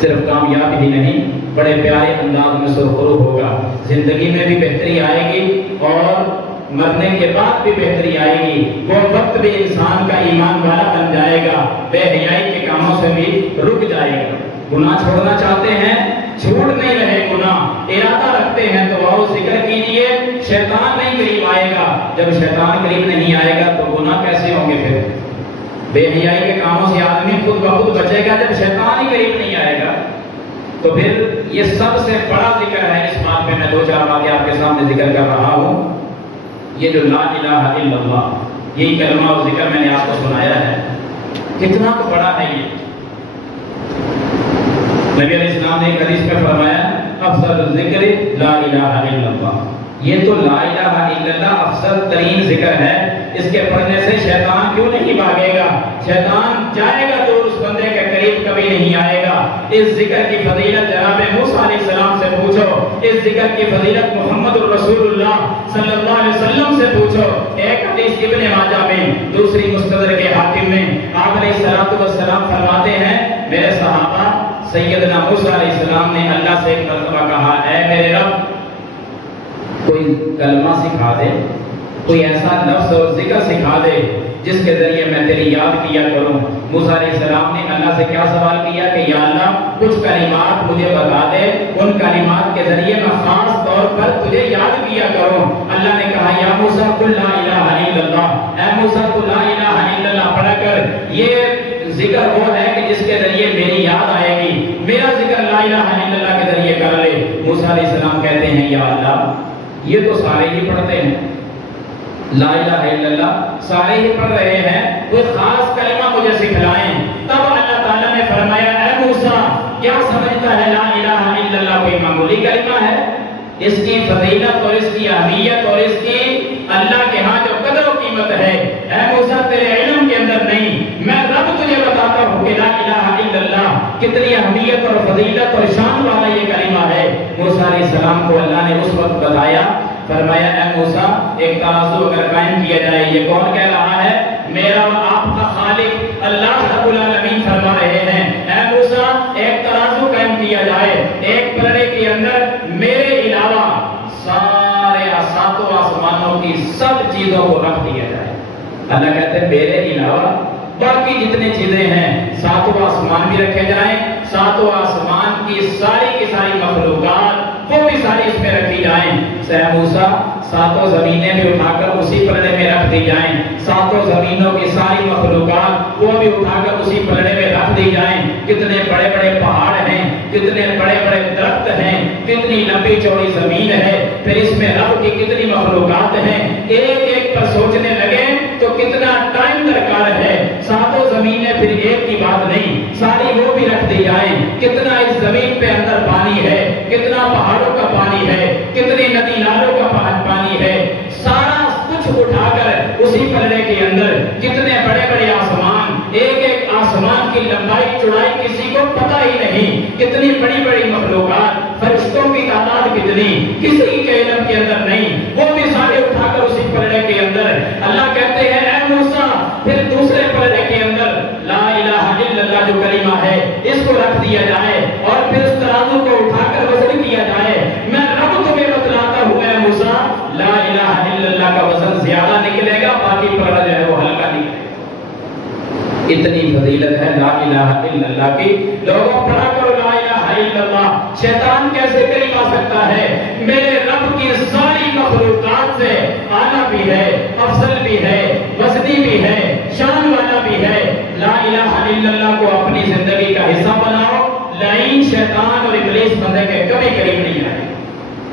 صرف کامیاب ہی نہیں, بڑے پیارے انداز میں سرخرو ہوگا, زندگی میں بھی بہتری آئے گی اور مرنے کے بعد بھی بہتری آئے گی. وہ وقت بھی انسان کا ایمان والا بن جائے گا, بے حیائی کے کاموں سے بھی رک جائے گا. گناہ چھوڑنا چاہتے ہیں, چھوٹ نہیں رہے گناہ, ارادہ رکھتے ہیں تو وہ ذکر کیجئے, شیطان نہیں قریب آئے گا. جب شیطان قریب نہیں آئے گا تو گناہ کیسے ہوں گے؟ پھر بے حیائی کے کاموں سے آدمی خود بخود بچے گا جب شیطان ہی قریب نہیں آئے گا. تو پھر یہ سب سے بڑا ذکر ہے. اس بات پہ میں 2-4 باتیں آپ کے سامنے ذکر کر رہا ہوں. یہ جو لا الہ الا اللہ, یہی کلمہ اور ذکر میں نے آپ کو سنایا ہے, کتنا تو بڑا ہے یہ. نبی علیہ السلام نے ایک حدیث میں فرمایا, افضل الذکر لا الہ الا اللہ. یہ تو لا الہ الا اللہ افضل ترین ذکر ہے. اس کے پڑھنے سے شیطان کیوں نہیں بھاگے گا؟ شیطان جائے گا تو اس بندے کے قریب کبھی نہیں آئے گا. اس ذکر کی فضیلت جناب موسیٰ علیہ السلام سے پوچھو, اس ذکر کی فضیلت محمد الرسول اللہ صلی اللہ علیہ وسلم سے پوچھو. ایک حدیث ابن ماجہ میں, دوسری مستدرک حاکم میں, آپ علیہ السلام فرماتے ہیں, میرے صحابہ سیدنا موسیٰ علیہ السلام نے اللہ سے ایک مرتبہ کہا, اے میرے رب کوئی کلمہ سکھا دے, کوئی ایسا لفظ اور ذکر سکھا دے جس کے ذریعے میں تیری تیری یاد کیا کروں۔ موسیٰ علیہ السلام نے اللہ سے کیا سوال کیا کہ یا اللہ کچھ کلمات مجھے بتا دے، ان کلمات کے ذریعے میں خاص طور پر تجھے یاد کیا کروں۔ اللہ نے کہا یا موسیٰ قل لا الہ الا اللہ، اے موسیٰ تو لا الہ الا اللہ پڑھا کر، یہ ذکر وہ ہے کہ جس کے ذریعے میری یاد آئے گی، میرا ذکر لا الہ الا اللہ کے ذریعے کر لے۔ موسیٰ علیہ السلام کہتے ہیں یا اللہ یہ تو سارے ہی پڑھتے ہیں، لا الہ الا اللہ سارے ہی پڑھ رہے ہیں، کوئی خاص کلمہ مجھے سکھلائیں۔ تب اللہ تعالیٰ نے فرمایا اے موسیٰ کیا سمجھتا ہے لا الہ الا اللہ کوئی معمولی کلمہ ہے؟ اس کی فضیلت اور اس کی اہمیت اور اس کی اللہ کے ہاں جو قدر و قیمت ہے اے موسیٰ تیرے علم کے اندر نہیں، میں رب تجھے بتاتا ہوں کہ لا الہ الا اللہ کتنی اہمیت اور فضیلت اور شان والا یہ کلمہ ہے۔ موسیٰ علیہ السلام کو اللہ نے اس وقت بتایا، فرمایا اے موسیٰ ایک ترازو اگر قائم کیا جائے، یہ کون کہہ رہا ہے؟ میرا اور آپ کا خالق اللہ رب العالمین فرما رہے ہیں اے موسیٰ ایک ترازو قائم کیا جائے، ایک پلڑے کے اندر میرے علاوہ سارے ساتوں آسمانوں کی سب چیزوں کو رکھ دیا جائے۔ اللہ کہتے ہیں میرے علاوہ باقی جتنے چیزیں ہیں ساتوں آسمان بھی رکھے جائیں، ساتوں آسمان کی ساری مخلوقات وہ بھی ساری اس میں رکھی جائیں۔ اے موسیٰ ساتوں زمینیں بھی اٹھا کر اسی پلڑے میں رکھ دی جائیں، ساتوں زمینوں کی ساری مخلوقات وہ بھی اٹھا کر اسی پلڑے میں رکھ دی جائیں۔ کتنے بڑے بڑے پہاڑ ہیں، کتنے بڑے بڑے درخت ہیں، کتنی لمبی چوڑی زمین ہے، پھر اس میں رب کی کتنی مخلوقات ہیں، ایک ایک پر سوچنے لگے تو کتنا ٹائم درکار ہے۔ ساتوں زمینیں پھر ایک کی بات نہیں، ساری وہ بھی رکھ دی جائیں۔ کتنا اس زمین پہ اندر پانی ہے، کتنا پہاڑوں کا پانی ہے، کتنی ندی نالوں کا پانی ہے، سارا کچھ اٹھا کر اسی پلڑے کے اندر کتنے بڑے بڑے آسمان، ایک ایک آسمان کی لمبائی چوڑائی کسی کو پتہ ہی نہیں، کتنی بڑی بڑی مخلوقات، فرشتوں کی تعداد کتنی کسی کے علم کے اندر نہیں، وہ بھی سارے اٹھا کر اسی پلڑے کے اندر۔ اللہ کہتے ہیں اے موسیٰ پھر دوسرے پلڑے کے اندر لا الہ الا اللہ جو کلمہ ہے اس کو رکھ دیا جائے اور پھر اس ترازو کو اٹھا کر وزن کیا جائے۔ میں رب تمہیں بتلاتا ہوں اے موسیٰ لا الہ الا اللہ کا وزن زیادہ نکلے گا، باقی پلڑا جو ہے وہ ہلکا نکلے گا۔ اتنی فضیلت ہے لا الہ الا اللہ کی۔ لوگوں پڑھا کرو لا الہ الا اللہ۔ شیطان کیسے قریب آ سکتا ہے؟ میرے رب کی ساری مخلوقات سے اعلیٰ بھی ہے، افضل بھی ہے، وزنی بھی ہے، شان والا بھی ہے۔ لا الہ الا اللہ کو اپنی زندگی کا حصہ بناؤ، لعین شیطان اور ابلیس بندے کے کبھی قریب نہیں آئے۔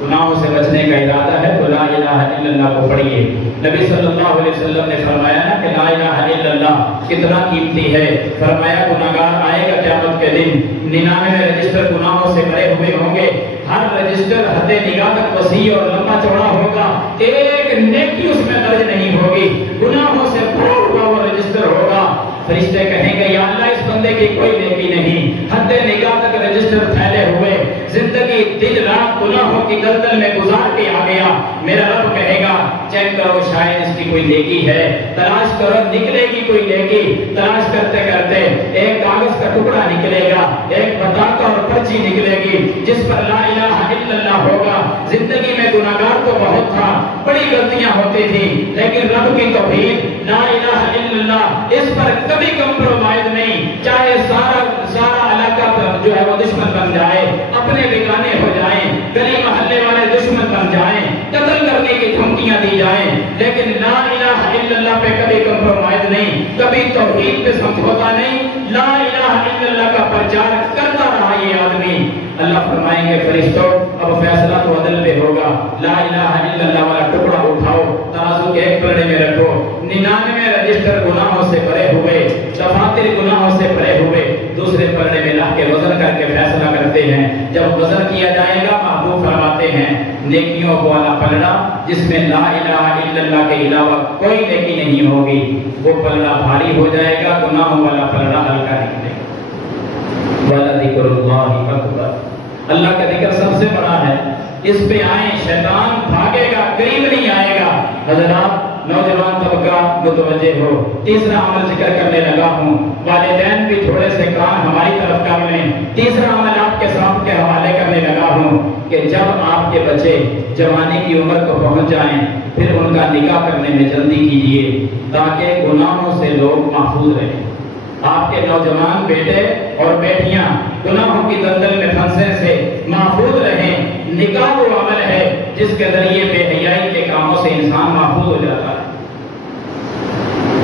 گناہوں سے بچنے کا ارادہ ہے تو لا الہ الا اللہ کو پڑھیے۔ نبی صلی اللہ علیہ وسلم نے فرمایا نا کہ لا الہ الا اللہ کتنا قیمتی ہے۔ فرمایا گناہگار آئے گا قیامت کے دن 99 رجسٹر گناہوں سے بھرے ہوئے ہوں گے، ہر رجسٹر حد نگاہ تک وسیع اور لمبا چوڑا ہوگا، ایک نیکی اس میں درج نہیں ہوگی، گناہوں سے بھرا ہوا وہ رجسٹر ہوگا۔ فرشتے کہیں گے یا اللہ اس بندے کی کوئی نیکی نہیں، حد نگاہ تک رجسٹر پھیلے ہوئے، زندگی دن رات گناہوں کی دلدل میں گزار کے آ گیا۔ میرا رب کہے گا چیک کرو شاید اس کی کوئی نیکی ہے، تلاش کرو نکلے گی کوئی نیکی۔ تلاش کرتے کرتے ایک کاغذ کا ٹکڑا نکلے گا، ایک بطاقہ اور پرچی نکلے گی جس پر لا الہ الا اللہ ہوگا۔ زندگی میں گناہگار تو بہت تھا، بڑی غلطیاں ہوتی تھی، لیکن رب کی توحید لا الہ الا اللہ اس پر کبھی کمپرومائز نہیں، چاہے سارا علاقہ جو ہے وہ دشمن بن جائے، اپنے بیگانے ہو جائیں، گلی محلے والے دشمن بن جائیں، قتل کرنے کی دھمکیاں دی جائیں، لیکن لا الہ الا اللہ پہ کبھی کمپرومائز نہیں، کبھی توحید پہ سمجھوتا نہیں، لا الہ الا اللہ کا پرچار کرتا رہا یہ آدمی۔ اللہ فرمائیں گے فرشتوں اب فیصلہ تو عدل پہ ہوگا، لا الہ الا اللہ والا ٹکڑا اٹھاؤ، ترازو کے ایک پلڑے میں رکھو، 99 رجسٹر گناہوں سے بھرے ہوئے، دفاتر گناہوں سے بھرے ہوئے دوسرے پلڑے میں لا کے وزن کر کے فیصلہ کرتے ہیں۔ جب وزن کیا جائے گا محبوب فرماتے ہیں نیکیوں والا پلڑا جس میں لا الہ الا اللہ کے علاوہ کوئی نیکی نہیں ہوگی، وہ پلڑا بھاری ہو جائے گا، گناہوں والا پلڑا ہلکا نکلے گا۔ وَلَذِكْرُ اللَّهِ أَكْبَرُ، اللہ کا ذکر سب سے بڑا ہے، اس پہ آئیں شیطان بھاگے گا، قریب نہیں آئے گا۔ حضرات نوجوان طبقہ متوجہ ہو، تیسرا عمل ذکر کرنے لگا ہوں، والدین بھی تھوڑے سے کام ہماری طرف کر لیں۔ تیسرا عمل آپ کے ساتھ کے حوالے کرنے لگا ہوں کہ جب آپ کے بچے جوانی کی عمر کو پہنچ جائیں، پھر ان کا نکاح کرنے میں جلدی کیجیے تاکہ گناہوں سے لوگ محفوظ رہیں۔ آپ کے نوجوان بیٹے اور بیٹیاں گناہوں کی دلدل میں پھنسنے سے محفوظ رہیں۔ نکاح وہ عمل ہے جس کے ذریعے بے حیائی کے کاموں سے انسان محفوظ ہو جاتا ہے۔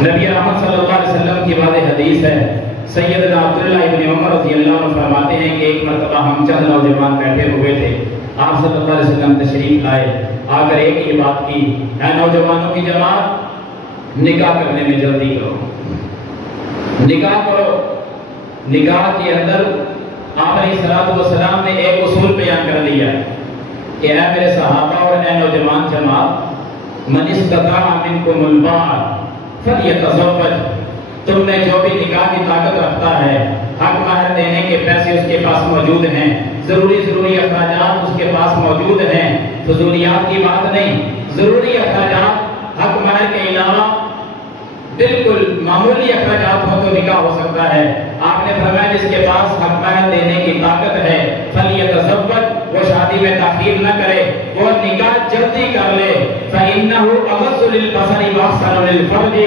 نبی احمد صلی اللہ علیہ وسلم کی واضح حدیث ہے، سیدنا عبداللہ ابن عمر رضی اللہ عنہ فرماتے ہیں کہ ایک مرتبہ ہم چند نوجوان بیٹھے ہوئے تھے، آپ صلی اللہ علیہ وسلم تشریف لائے، آ کر ایک ہی بات کی، اے نوجوانوں کی جماعت، نکاح کرنے میں جلدی کرو، نکاح کرو۔ نکاح کے اندر آپ علیہ الصلوۃ والسلام نے ایک اصول بیان کر دیا کہ اے میرے صحابہ اور اے نوجوان جماعت، من استطاع منکم الباء فلیتزوج، تم میں جو بھی نکاح کی طاقت رکھتا ہے، حق مہر دینے کے پیسے اس کے پاس موجود ہیں، ضروری اخراجات اس کے پاس موجود ہیں، فضولیات کی بات نہیں، ضروری اخراجات حق مہر کے علاوہ بالکل معمولی اخراجات ہو تو نکاح ہو سکتا ہے۔ آپ نے فرمایا جس کے پاس حق مہر دینے کی طاقت ہے فلیتزوج، وہ شادی میں تاخیر نہ کرے، وہ نکاح جلدی کر لے، فإنه أغض للبصر وأحسن للفرج،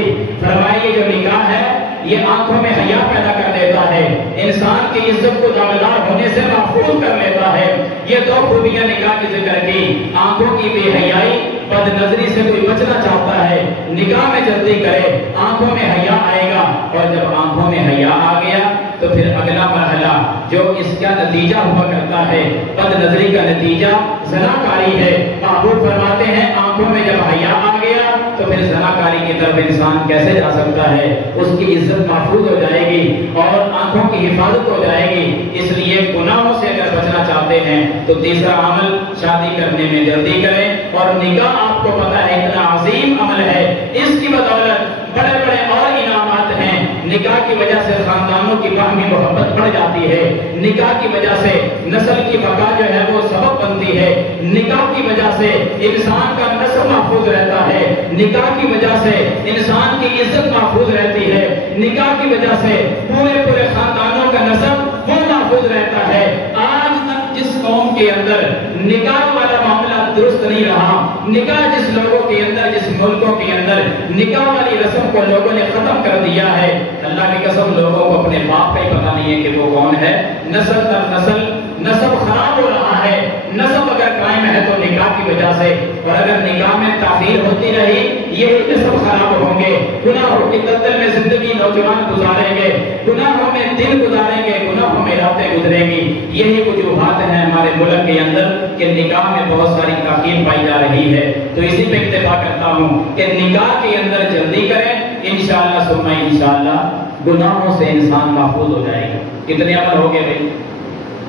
فرمائیے جو نکاح ہے یہ آنکھوں میں حیا پیدا کر دیتا ہے، انسان کی عزت کو دامدار ہونے سے محفوظ کر لیتا ہے۔ یہ دو خوبیاں نکاح کی ذکر کی، آنکھوں کی بے حیائی، بد نظری سے کوئی بچنا چاہتا ہے نکاح میں جلدی کرے، آنکھوں میں حیا آئے گا، اور جب آنکھوں میں حیا آ گیا تو پھر اگلا مرحلہ جو اس کا نتیجہ ہوا کرتا ہے، بد نظری کا نتیجہ زناکاری ہے۔ محبوب فرماتے ہیں آنکھوں میں جب حیا آ گیا تو پھر زناکاری کی طرف انسان کیسے جا سکتا ہے، اس کی عزت محفوظ ہو جائے گی اور آنکھوں کی حفاظت ہو جائے گی۔ اس لیے گناہوں سے اگر بچنا چاہتے ہیں تو تیسرا عمل، شادی کرنے میں جلدی کریں، اور نکاح آپ کو پتہ ہے اتنا عظیم عمل ہے، اس کی بدولت بڑے بڑے اور انعامات ہیں۔ نکاح کی وجہ سے خاندانوں کی باہمی محبت بڑھ جاتی ہے، نکاح کی وجہ سے نسل کی بقا جو ہے وہ سبب بنتی ہے، نکاح کی وجہ سے انسان کا نسل محفوظ رہتا ہے، نکاح کی وجہ سے انسان کی عزت محفوظ رہتی ہے، نکاح کی وجہ سے پورے خاندانوں کا نسب وہ محفوظ رہتا ہے۔ آج تک جس قوم کے اندر نکاح والا معاملہ درست نہیں رہا، نکاح جس لوگوں کے اندر، جس ملکوں کے اندر نکاح والی رسم کو لوگوں نے ختم کر دیا ہے، اللہ کی قسم لوگوں کو اپنے باپ کا ہی پتہ نہیں ہے کہ وہ کون ہے۔ نسل در نسل نسب خراب ہو رہا ہے۔ نسب اگر قائم ہے تو نکاح کی وجہ سے، اور اگر نکاح میں تاخیر ہوتی رہی یہی نسب خراب ہوں گے، گناہوں کی دلدل میں زندگی نوجوان گزاریں گے، گناہوں میں دن گزاریں گے، گناہوں میں راتیں گزریں گی۔ یہی وجوہات ہیں ہمارے ملک کے اندر کہ نکاح میں بہت ساری تاخیر پائی جا رہی ہے۔ تو اسی پہ اکتفا کرتا ہوں کہ نکاح کے اندر جلدی کریں، انشاءاللہ ثم انشاءاللہ گناہوں سے انسان محفوظ ہو جائے گا۔ کتنے عمل ہو گئے بھائی؟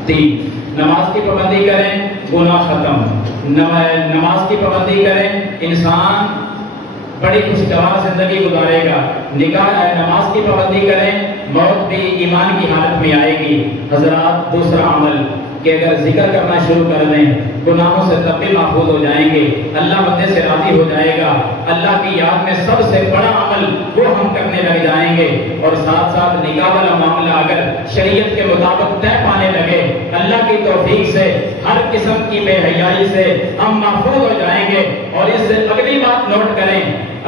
3۔ نماز کی پابندی کریں، گناہ ختم۔ نماز کی پابندی کریں، انسان بڑی خوشگوار زندگی گزارے گا۔ نماز کی پابندی کریں، موت بھی ایمان کی حالت میں آئے گی۔ حضرات دوسرا عمل کہ اگر ذکر کرنا شروع کر دیں گناہوں سے تب بھی محفوظ ہو جائیں گے، اللہ بندے سے راضی ہو جائے گا۔ اللہ کی یاد میں سب سے بڑا عمل وہ ہم کرنے لگ جائیں گے، اور ساتھ ساتھ نکاح والا معاملہ اگر شریعت کے مطابق طے پانے لگے، اللہ کی توفیق سے ہر قسم کی بے حیائی سے ہم محفوظ ہو جائیں گے۔ اور اس سے اگلی بات نوٹ کریں،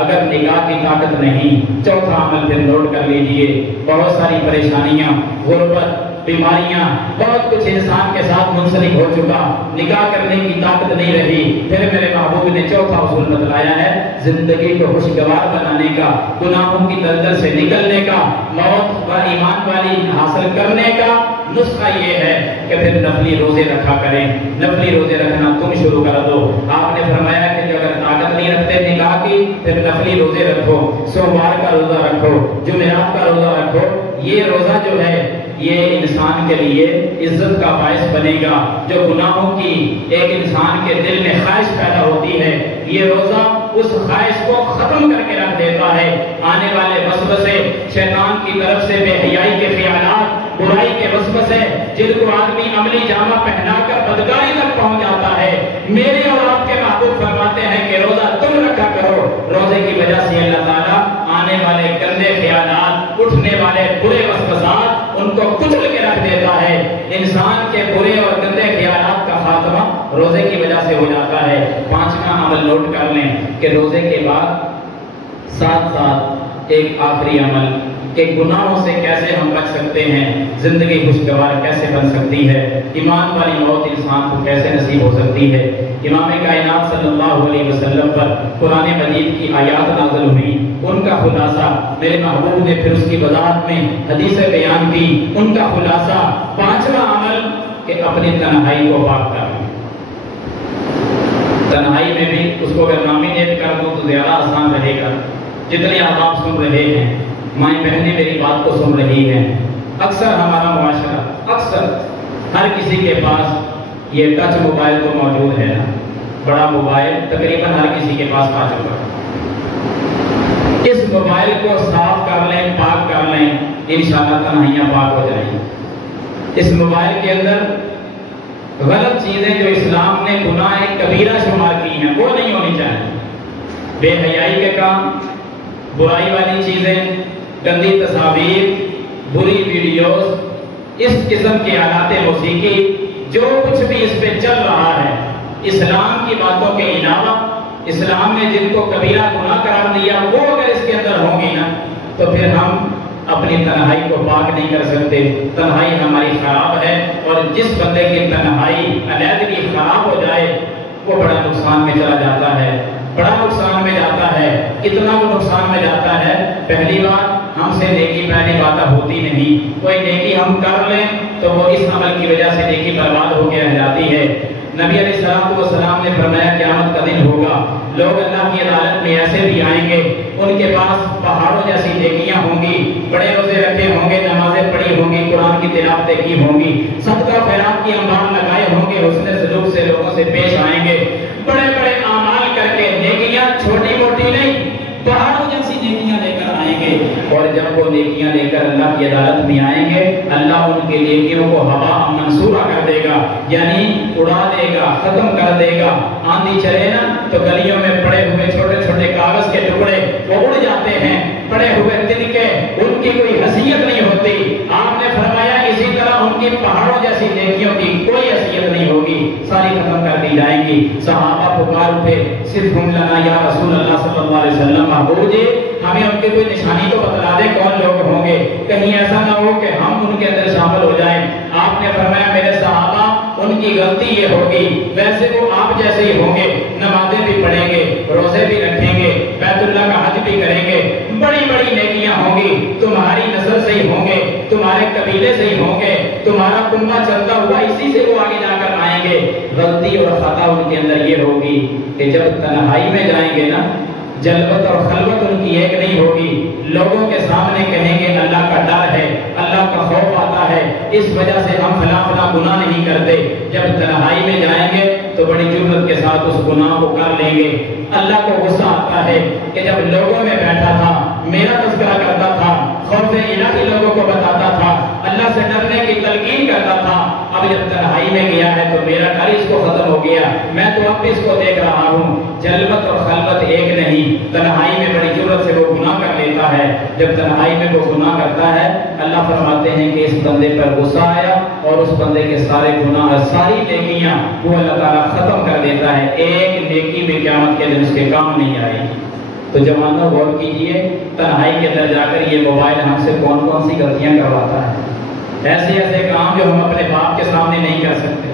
اگر نکاح کی طاقت نہیں، چوتھا عمل پھر نوٹ کر لیجئے، بہت ساری پریشانیاں، غربت، بیماریاں، بہت کچھ انسان کے ساتھ منسلک ہو چکا، نکاح کرنے کی طاقت نہیں رہی، پھر میرے محبوب نے چوتھا اصول بتلایا ہے زندگی کو خوشگوار بنانے کا، گناہوں کی دلدل سے نکلنے کا، موت و ایمان والی حاصل کرنے کا نسخہ یہ ہے کہ پھر نفلی روزے رکھا کریں۔ نفلی روزے رکھنا تم شروع کر دو۔ آپ نے فرمایا کہ جو اگر طاقت نہیں رکھتے نکاح کی پھر نفلی روزے رکھو، سوموار کا روزہ رکھو، جمعرات کا روزہ رکھو۔ یہ روزہ جو ہے یہ انسان کے لیے عزت کا باعث بنے گا۔ جو گناہوں کی ایک انسان کے دل میں خواہش پیدا ہوتی ہے، یہ روزہ اس خواہش کو ختم کر کے رکھ دیتا ہے۔ آنے والے وسوسے، شیطان کی طرف سے بے حیائی کے خیالات، برائی کے وسوسے، جن کو آدمی عملی جامہ پہنا کر بدکاری تک پہنچ جاتا ہے، میرے اور آپ کے محبوب فرماتے ہیں کہ روزہ تم رکھا کرو۔ روزے کی وجہ سے اللہ تعالیٰ آنے والے گندے خیالات، اٹھنے والے برے وسوسات، ان کو کچل کے رکھ دیتا ہے۔ انسان کے برے اور گندے خیالات کا خاتمہ روزے کی وجہ سے ہو جاتا ہے۔ پانچواں عمل عمل نوٹ کر لیں کہ روزے کے بعد ساتھ ساتھ ایک آخری عمل کہ گناہوں سے کیسے ہم بچ سکتے ہیں، زندگی خوشگوار کیسے بن سکتی ہے، ایمان والی موت انسان کو کیسے نصیب ہو سکتی ہے۔ امام کائنات صلی اللہ علیہ وسلم پر قرآن مجید کی آیات نازل ہوئی، ان کا خلاصہ میرے محبوب نے پھر اس کی وضاحت میں حدیث بیان کی۔ ان کا خلاصہ پانچواں عمل کہ اپنی تنہائی کو پاک کرنا۔ تنہائی میں بھی اس کو اگر نامینیٹ کر دوں تو زیادہ آسان رہے گا۔ جتنے آپ سن رہے ہیں، مائیں بہنیں میری بات کو سن رہی ہیں، اکثر ہمارا معاشرہ، اکثر ہر کسی کے پاس یہ ٹچ موبائل تو موجود ہے نا، بڑا موبائل تقریباً ہر کسی کے پاس آ چکا ہے۔ اس موبائل کو صاف کر لیں، پاک کر لیں، انشاءاللہ تنہائیاں پاک ہو جائیں گی۔ اس موبائل کے اندر غلط چیزیں جو اسلام نے گناہ کبیرہ شمار کی ہیں وہ نہیں ہونی چاہیے۔ بے حیائی کے کام، برائی والی چیزیں، گندی تصاویر، بری ویڈیوز، اس قسم کے آلات موسیقی، جو کچھ بھی اس پہ چل رہا ہے، اسلام کی باتوں کے علاوہ اسلام نے جن کو کبیرہ گناہ قرار دیا وہ اگر اس کے اندر ہوں گی نا تو پھر ہم اپنی تنہائی کو پاک نہیں کر سکتے۔ تنہائی ہماری خراب ہے، اور جس بندے کی تنہائی علیحدگی خراب ہو جائے وہ بڑا نقصان میں چلا جاتا ہے، بڑا نقصان میں جاتا ہے۔ کتنا وہ نقصان میں جاتا ہے؟ پہلی بات، ہم سے نیکی پہلی بات ہوتی نہیں، کوئی نیکی ہم کر لیں تو وہ اس عمل کی وجہ سے نیکی برباد ہو کے رہ جاتی ہے۔ نبی علیہ السلام نے فرمایا قیامت کا دن ہوگا، لوگ اللہ کی عدالت میں ایسے بھی آئیں گے، ان کے پاس پہاڑوں جیسی نیکیاں ہوں گی، بڑے روزے رکھے ہوں گے، نمازیں پڑھی ہوں گی، قرآن کی تلاوتیں کی ہوں گی، صدقہ خیرات کی انبار لگائے ہوں گے، حسن سلوک سے لوگوں سے پیش آئیں گے، بڑے بڑے اعمال کر کے، نیکیاں چھوٹی موٹی نہیں، پہاڑوں جیسی نیکیاں لے کر آئیں گے، اور جب وہ نیکیاں لے کر اللہ کی عدالت میں آئیں گے، اللہ ان کے نیکیوں کو ہوا منصورہ کر دے گا، یعنی اڑا دے گا، ختم کر دے گا۔ آندھی چلے نا تو گلیوں میں پڑے ہوئے چھوٹے چھوٹے کاغذ کے ٹکڑے وہ اڑ جاتے ہیں، پڑے ہوئے تنکے، ان کی کوئی حیثیت نہیں ہوتی۔ آپ نے فرمایا اسی طرح ان کی پہاڑوں جیسی نیکیوں کی کوئی حیثیت نہیں ہوگی، ساری ختم کر دی جائیں گی۔ صحابہ پکار اٹھے، صرف ہم لنا یا رسول اللہ صلی اللہ علیہ وسلم، محبوب جی ہمیں ان کی کوئی نشانی تو بتلا دے، کون لوگ ہوں گے، کہیں ایسا نہ ہو کہ ہم ان کے اندر شامل ہو جائیں۔ آپ نے فرمایا میرے صحابہ ان کی غلطی یہ ہوگی، ویسے وہ آپ جیسے ہی ہوں گے، نمازیں بھی پڑھیں گے، روزے بھی رکھیں گے، بیت اللہ کا حج بھی کریں گے، بڑی بڑی نیکیاں ہوں گی، تمہاری نسل سے ہی ہوں گے، تمہارے قبیلے سے ہی ہوں گے، تمہارا کنبہ چلتا ہوا اسی سے وہ آگے جا کر آئیں گے۔ غلطی اور خطا ان کے اندر یہ ہوگی کہ جب تنہائی میں جائیں گے نا، جلوت اور خلوت ان کی ایک نہیں ہوگی، لوگوں کے سامنے کہیں گے اللہ کا ڈر ہے، اللہ کا خوف آتا ہے، اس وجہ سے ہم فلاں فلاں گناہ نہیں کرتے۔ جب تنہائی میں جائیں گے تو بڑی جرأت کے ساتھ اس گناہ کو کر لیں گے۔ اللہ کو غصہ آتا ہے کہ جب لوگوں میں بیٹھا تھا، میرا تذکرہ کرتا تھا، خوف الہی لوگوں کو بتاتا تھا، اللہ سے ڈرنے کی تلقین کرتا تھا، اب جب تنہائی میں گیا ہے تو میرا ڈر اس کو ختم ہو گیا، میں تو اب بھی اس کو دیکھ رہا ہوں۔ جلوت اور خلوت ایک نہیں، تنہائی میں بڑی جرأت سے وہ گناہ کر لیتا ہے۔ جب تنہائی میں وہ گناہ کرتا ہے، اللہ فرماتے ہیں کہ اس بندے پر غصہ آیا اور اس بندے کے سارے گناہ، ساری نیکیاں وہ اللہ تعالیٰ ختم کر دیتا ہے، ایک نیکی بھی قیامت کے دن اس کے کام نہیں آئی۔ تو جوانوں غور کیجئے، تنہائی کے اندر جا کر یہ موبائل ہم سے کون کون سی غلطیاں کرواتا ہے، ایسے ایسے کام جو ہم اپنے باپ کے سامنے نہیں کر سکتے،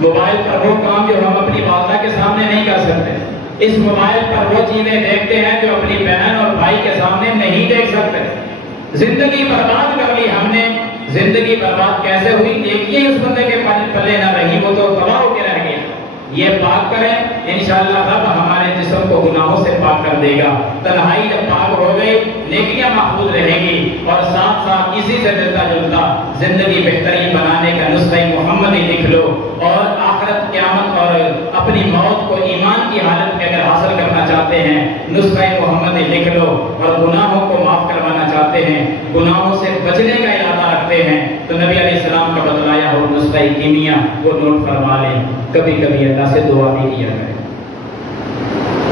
موبائل پر وہ کام جو ہم اپنی والدہ کے سامنے نہیں کر سکتے، اس موبائل پر وہ چیزیں دیکھتے ہیں جو اپنی بہن اور بھائی کے سامنے نہیں دیکھ سکتے۔ زندگی برباد کر لی ہم نے، زندگی برباد کیسے ہوئی؟ نیکیاں اس بندے کے پلے نہ رہی، وہ تو تباہ ہو کے رہ گیا۔ یہ پاک کریں، انشاءاللہ رب ہمارے جسم کو گناہوں سے پاک کر دے گا۔ تنہائی جب پاک ہو گئی، نیکیاں محفوظ رہیں گی، اور ساتھ ساتھ اسی سے ملتا جلتا زندگی بہترین بنانے کا نسخہ محمد ہی لکھ لو، اور آخرت قیامت اور اپنی موت کو ایمان کی حالت میں اگر حاصل کرنا چاہتے ہیں، نسخہ محمد ہی لکھ لو، اور گناہوں کو معاف کروانا چاہتے ہیں، گناہوں سے بچنے کا ارادہ رکھتے ہیں، تو نبی علیہ السلام کا بتلایا ہو نسخہ کیمیا وہ نوٹ فرما لیں۔ کبھی کبھی اللہ سے دعا بھی کیا کریں،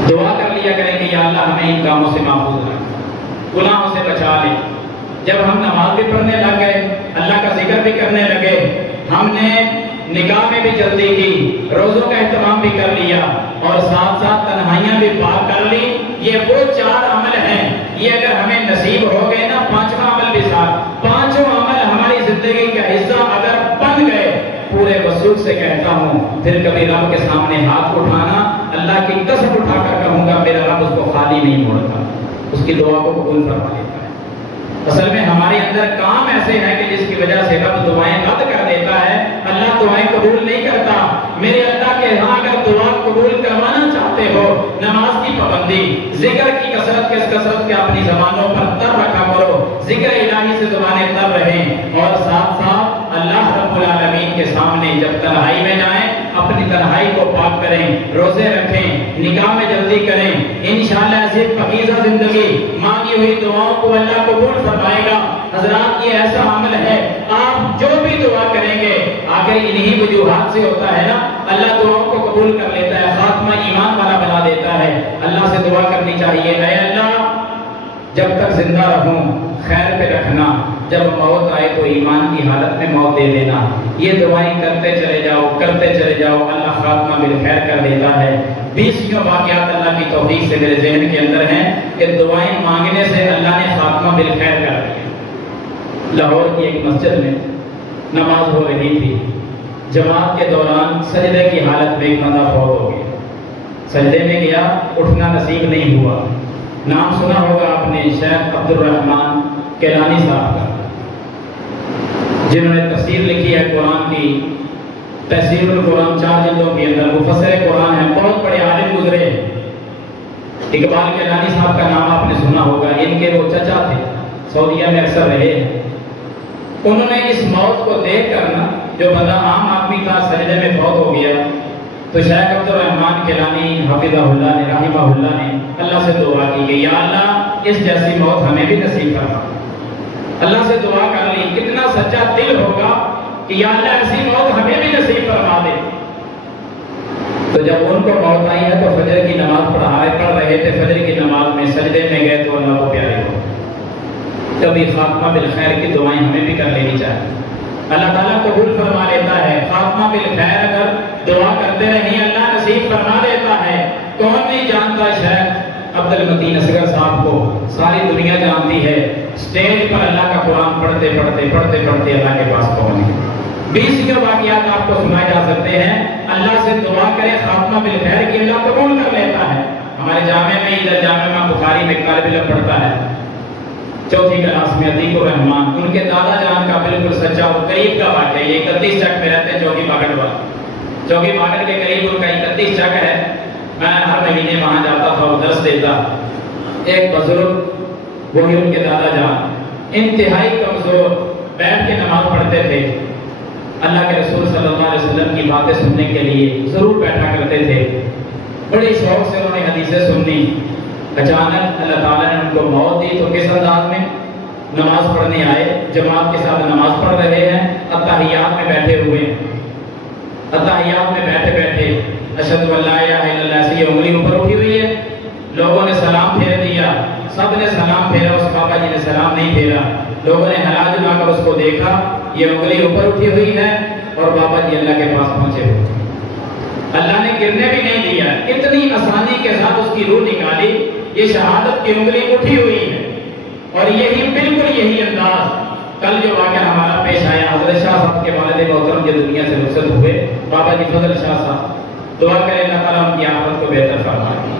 دعا کر لیا کریں کہ یا اللہ ہمیں ان کاموں سے محفوظ رکھ، گناہوں سے بچا لے۔ جب ہم نماز بھی پڑھنے لگ گئے، اللہ کا ذکر بھی کرنے لگے، ہم نے نکاح میں بھی جلدی کی، روزوں کا اہتمام بھی کر لیا اور ساتھ ساتھ تنہائیاں بھی پاک کر لی۔ یہ وہ 4 عمل ہیں، یہ اگر ہمیں نصیب ہو گئے نا، 5واں عمل بھی ساتھ، 5 عمل ہماری زندگی کا حصہ اگر بن گئے، پورے وصول سے کہتا ہوں پھر کبھی رب کے سامنے ہاتھ اٹھانا، اللہ کی قسم اٹھا کر کہوں گا میرا رب اس کو خالی نہیں موڑتا، اس کی دعا کو قبول فرما لیتا ہے۔ اصل میں ہمارے اندر کام ایسے ہیں کہ جس کی وجہ سے رب دعائیں رد کر دیتا ہے، اللہ دعائیں قبول نہیں کرتا۔ میرے اللہ کے ہاں اگر دعا قبول کروانا چاہتے ہو، نماز کی پابندی، ذکر کی کثرت کے اپنی زبانوں پر تر رکھا کرو، ذکر الہی سے زبانیں تر رہیں، اور ساتھ ساتھ اللہ رب العالمین کے سامنے جب تنہائی میں جائیں اپنی تنہائی کو پاک کریں، روزے رکھیں، نکاح میں جلدی کریں، انشاءاللہ ایسی پاکیزہ زندگی، مانگی ہوئی دعاؤں کو اللہ قبول فرمائے گا۔ حضرات یہ ایسا عمل ہے، آپ جو بھی دعا کریں گے آخر انہی وجوہات سے ہوتا ہے نا، اللہ دعاؤں کو قبول کر لیتا ہے، خاتمہ ایمان والا بنا دیتا ہے۔ اللہ سے دعا کرنی چاہیے، اے اللہ جب تک زندہ رہوں خیر پہ رکھنا، جب موت آئے تو ایمان کی حالت میں موت دے دینا۔ یہ دعائیں کرتے چلے جاؤ، اللہ خاتمہ بالخیر کر دیتا ہے۔ 20 واقعات اللہ کی توفیق سے میرے ذہن کے اندر ہیں کہ دعائیں مانگنے سے اللہ نے خاتمہ بالخیر کر دیا۔ لاہور کی ایک مسجد میں نماز ہو رہی تھی، جماعت کے دوران سجدے کی حالت میں ایک بندہ فوت ہو گیا، سجدے میں گیا، اٹھنا نصیب نہیں ہوا۔ نام سنا ہوگا آپ نے شیخ عبد الرحمن کیلانی صاحب کا، جنہوں نے تفسیر لکھی ہے قرآن کی، تفسیر القرآن 4 جلدوں کے اندر، مفسر قرآن ہے، بہت بڑے عالم گزرے۔ اقبال کیلانی صاحب کا نام آپ نے سنا ہوگا، ان کے وہ چچا تھے، سعودیہ میں اکثر رہے ہیں۔ انہوں نے اس موت کو دیکھ کر نا، جو بندہ عام آدمی تھا سجدے میں فوت ہو گیا، تو شیخ عبد الرحمن کیلانی حفظہ اللہ نے، رحمہ اللہ نے اللہ سے دعا کی کہ یا اللہ اس جیسی موت ہمیں بھی نصیب فرما۔ اللہ سے دعا کر لی، کتنا سچا دل ہوگا کہ یا اللہ ایسی موت ہمیں بھی نصیب فرما دے۔ تو جب ان کو موت آئی ہے تو فجر کی نماز پڑھ رہے تھے، فجر کی نماز میں سجدے میں گئے تو اللہ کو پیارے ہو۔ کبھی خاتمہ بالخیر کی دعائیں ہمیں بھی کر لینی چاہیے، اللہ تعالیٰ قبول فرما لیتا ہے۔ خاتمہ بالخیر اگر دعا کرتے رہیں اللہ نصیب فرما دیتا ہے۔ کون نہیں جانتا شیخ عبد المتین اصغر صاحب کو، ساری دنیا جانتی ہے، سٹیج پر اللہ کا قرآن پڑھتے اللہ کے پاس پہنچ گئے۔ 20 واقعات آپ کو سنائے جا سکتے ہیں۔ اللہ سے دعا کرے خاتمہ بالخیر کی، اللہ قبول کر لیتا ہے۔ ہمارے جامعہ میں ادھر جامعہ بخاری میں طالب علم پڑھتا ہے، 4th کلاس میں، عتیق الرحمان، ان کے دادا جان کا بالکل سچا اور قریب کا واقعہ، یہ 31 چک میں رہتے ہیں، چوکی باغٹ والا، چوکی باغٹ کے قریب ان کا 31 چک ہے۔ میں ہر مہینے وہاں جاتا تھا اور درس دیتا۔ ایک بزرگ، وہی ان کے دادا جان، انتہائی کمزور، بیٹھ کے نماز پڑھتے تھے، اللہ کے رسول صلی اللہ علیہ وسلم کی باتیں سننے کے لیے ضرور بیٹھا کرتے تھے، بڑی شوق سے انہوں نے حدیثیں سننی۔ اچانک اللہ تعالیٰ نے ان کو موت دی، تو کس انداز میں؟ نماز پڑھنے آئے، جماعت کے ساتھ نماز پڑھ رہے ہیں، اتحیات میں بیٹھے ہوئے، اتحیات میں بیٹھے اشہد ان لا الہ الا اللہ سے یہ انگلی اوپر اٹھی ہوئی ہے، لوگوں نے سلام پھیر دیا، سب نے سلام پھیرا، اس بابا جی نے سلام نہیں پھیرا، لوگوں نے ہلا جلا کر اس کو دیکھا، یہ انگلی اوپر اٹھی ہوئی ہے اور بابا جی اللہ کے پاس پہنچے ہوئے۔ اللہ نے گرنے بھی نہیں دیا، اتنی آسانی کے ساتھ اس کی روح نکالی۔ یہ شہادت کی انگلی اٹھی ہوئی ہے، اور یہی بالکل یہی انداز کل جو واقعہ ہمارا پیش آیا، حضرت شاہ صاحب کے والد محترم جو دنیا سے رخصت ہوئے، بابا جی فضل شاہ صاحب، دعا کرے اللہ تعالیٰ ان کی آخرت کو بہتر فرمائے۔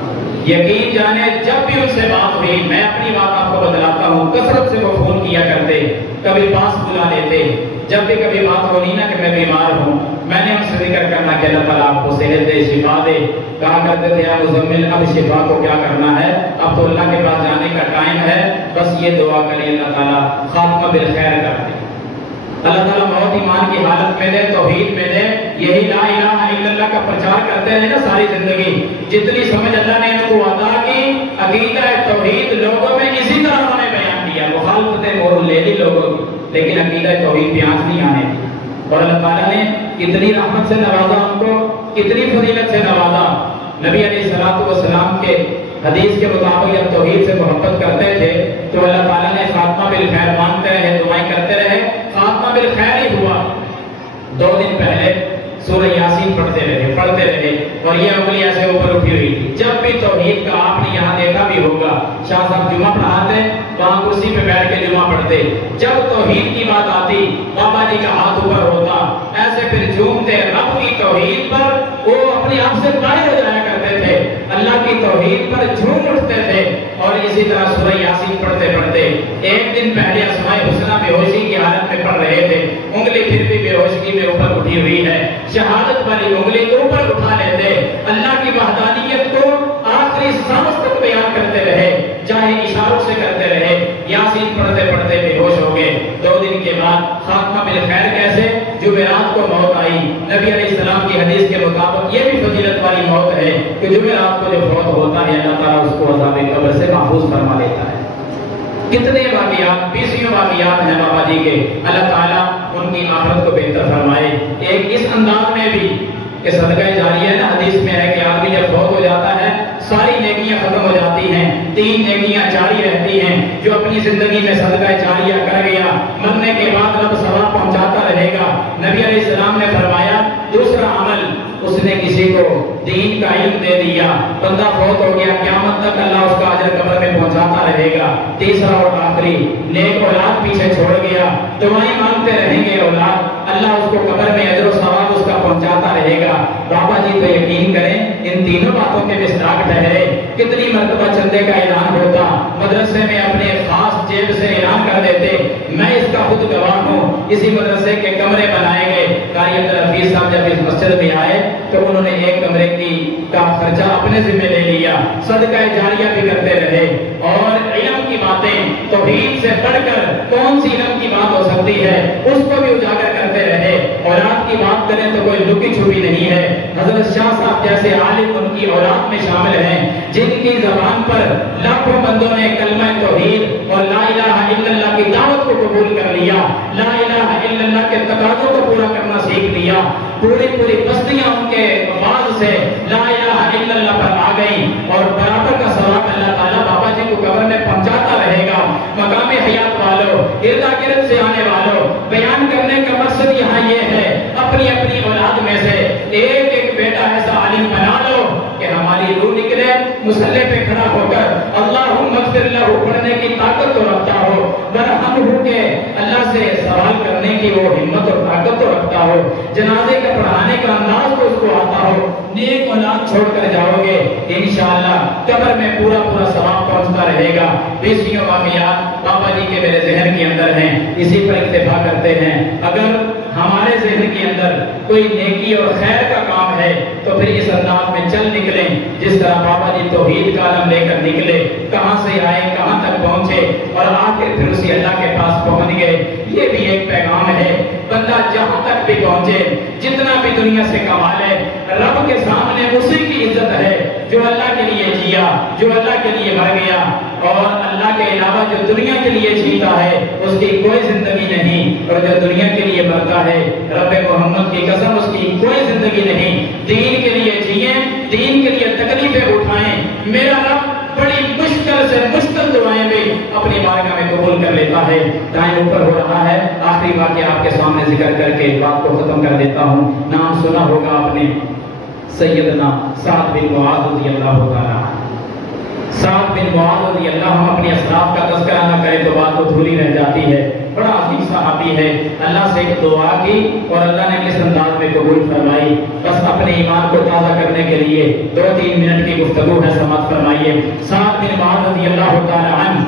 یقین جانے جب بھی ان سے بات ہوئی، میں اپنی بات آپ کو بتلاتا ہوں، کثرت سے وہ فون کیا کرتے، کبھی پاس بلا لیتے، جب بھی کبھی بات ہونی نا کہ میں بیمار ہوں، میں نے ان سے ذکر کرنا کہ اللہ تعالیٰ آپ کو صحت دے، شفا دے، کہا کرتے تھے یا مزمل اب شفا کو کیا کرنا ہے، اب تو اللہ کے پاس جانے کا ٹائم ہے، بس یہ دعا کریں اللہ تعالیٰ خاتمہ بالخیر کر دے، اللہ تعالیٰ موت ایمان کی حالت میں دے، توحید میں دے۔ یہی لا الہ الا اللہ کا پرچار کرتے ہیں نا ساری زندگی، جتنی سمجھ اللہ نے ان کو عطا کی، عقیدہ توحید لوگوں میں اسی طرح انہوں نے بیان کیا، مخالفت مور لے لی لوگوں کی، لیکن عقیدہ توحید پہ آنچ نہیں آنے دی، اور اللہ تعالیٰ نے کتنی رحمت سے نوازا ان کو، کتنی فضیلت سے نوازا۔ نبی علیہ الصلوۃ والسلام کے حدیث کے مطابق جب توحید سے محبت کرتے تھے تو اللہ تعالیٰ نے خاتمہ بالخیر مانگتے رہے، دعائیں کرتے رہے، خاتمہ بالخیر ہی ہوا۔ 2 دن پہلے پڑھتے رہے اور یہ انگلی ایسے اوپر اٹھی ہوئی تھی. جب بھی توحید کا آپ نے یہاں دیکھا بھی ہوگا, شاہ صاحب جمعہ پڑھاتے وہاں کرسی پہ بیٹھ کے جمعہ پڑھتے, جب توحید کی بات آتی بابا جی کا ہاتھ اوپر ہوتا, ایسے پھر جھومتے رب کی توحید پر, وہ اپنے آپ سے قائل ہو جایا کرتے تھے, اللہ کی توحید پر جھوم اٹھتے تھے. اور اسی طرح سورہ یاسین پڑھتے پڑھتے ایک دن پہلے اسماء الحسنی بے ہوشی کی حالت میں پڑھ رہے تھے, انگلی پھر بھی بے ہوشی میں اوپر اٹھی ہوئی ہے, شہادت والی انگلی اوپر اٹھا لیتے, اللہ کی وحدانیت کو آخری سانس تک بیان کرتے رہے, چاہے اشاروں سے کرتے رہے. یاسین پڑھتے پڑھتے بے ہوش ہو گئے. 2 دن کے بعد خاتمہ بالخیر کیسے؟ جمعرات کو موت آئی. نبی علیہ السلام کی حدیث کے مطابق یہ بھی فضیلت والی موت ہے کہ جمعرات کو جو فوت ہوتا ہے اللہ تعالیٰ اس کو عذاب قبر سے محفوظ فرما لیتا ہے. کتنے واقعات, 20 واقعات ہیں بابا جی کے, اللہ تعالیٰ ان کی آخرت کو بہتر فرمائے. ایک اس انداز میں بھی کہ صدقہ جاریہ ہے نا, حدیث میں ہے کہ آدمی جب فوت ہو جاتا ہے ساری نیکیاں ختم ہو جاتی ہیں, 3 نیکیاں جاری رہتی ہیں. جو اپنی زندگی میں صدقہ جاریہ کر گیا, مرنے کے بعد رب ثواب پہنچاتا رہے گا. نبی علیہ السلام نے فرمایا دوسرا عمل, اس نے کسی کو دین کا علم دے دیا, بندہ فوت ہو گیا, قیامت تک اللہ اس کا اجر قبر میں پہنچاتا رہے گا. تیسرا اور آخری, نیک اولاد پیچھے چھوڑ گیا, دعائیں مانگتے رہیں گے اولاد, اللہ اس کو قبر میں اجر و ثواب اس کا پہنچاتا رہے گا. بابا جی تو یقین کریں ان تینوں باتوں کے مصداق ٹھہرے. کتنی مرتبہ چندے کا اعلان ہوتا, مدرسے میں اپنے خاص جیب سے اعلان کر دیتے, میں اس کا خود گواہ ہوں. اسی مدرسے کے کمرے بنائے گئے. قاری عبدالحفیظ صاحب جب اس مسجد میں آئے تو انہوں نے ایک کمرے کا خرچہ اپنے ذمہ لے لیا, صدقہ جاریہ بھی کرتے رہے. اور علم کی باتیں, توحید سے بڑھ کر کون سی علم کی بات ہو سکتی ہے, اس کو بھی اجاگر کرتے رہے. اولاد کی بات کریں تو کوئی لکی چھپی نہیں ہے. حضرت شاہ صاحب جیسے عالم ان کی اولاد میں شامل ہیں, جن کی زبان پر لاکھوں بندوں نے کلمہ توحید اور لا الہ الا اللہ کی دعوت کو قبول کر لیا, لا الہ الا اللہ کے تقاضوں کو پورا کرنا سیکھ لیا. پوری بستیاں ان کے آواز سے لا الہ الا اللہ پر آ گئی, اور برابر کا ثواب اللہ تعالیٰ بابا جی کو قبر میں پہنچاتا رہے گا. مقام حیات والوں, اردا گرد سے آنے والوں, بیان کرنے کا مقصد یہاں یہ ہے اپنی اپنی اولاد میں سے ایک ایک بیٹا ایسا عالم بنا لو کہ ہماری روح نکلے, مصلی پہ کھڑا ہو کر اللہم اغفر لہ پڑھنے کی طاقت تو رکھتا ہو, برہم کے اللہ سے سوال کرنے کی وہ ہمت اور طاقت تو رکھتا ہو, جنازے کا پڑھانے کا انداز تو اس کو آتا ہو. نیک اولاد چھوڑ کر جاؤ گے انشاءاللہ قبر میں پورا ثواب پہنچتا رہے گا. 20 واقعات بابا جی کے میرے ذہن کے اندر ہیں, اسی پر اکتفا کرتے ہیں. اگر ہمارے ذہن کے اندر کوئی نیکی اور خیر کا کام ہے تو پھر اس انداز میں چل نکلیں جس طرح بابا جی توحید کا علم لے کر نکلے, کہاں سے آئے کہاں تک پہنچے اور آخر پھر اسی اللہ کے پاس پہنچ گئے. یہ بھی ایک پیغام ہے, بندہ جہاں تک بھی پہنچے, جتنا بھی دنیا سے کما لے, رب کے سامنے اسی کی عزت ہے جو اللہ کے لیے جیا, جو اللہ کے لیے مر گیا, اور اللہ کے علاوہ جو دنیا کے لیے جیتا ہے اس کی کوئی زندگی نہیں, اور جو دنیا کے لیے مرتا ہے رب محمد کی قسم اس کی کوئی زندگی نہیں. دین کے لیے جئیں, دین کے لیے تکلیفیں اٹھائیں. میرا رب بڑی مشکل سے مشکل دعائیں بھی اپنی بارگاہ میں قبول کر لیتا ہے. ٹائم اوپر ہو رہا ہے, آخری واقعہ آپ کے سامنے ذکر کر کے بات کو ختم کر دیتا ہوں. نام سنا ہوگا آپ نے سیدنا سعد بن معاذ رضی اللہ تعالیٰ. سعد بن معاذ رضی اللہ, ہم اپنی اسلاف کا تذکرہ نہ کریں تو بات ادھوری رہ جاتی ہے. بڑا عظیم صحابی ہے, اللہ سے ایک دعا کی اور اللہ نے کس انداز میں قبول فرمائی. بس اپنے ایمان کو تازہ کرنے کے لیے 2-3 منٹ کی گفتگو ہے, سماعت فرمائیے. سعد بن معاذ رضی اللہ تعالیٰ عنہ,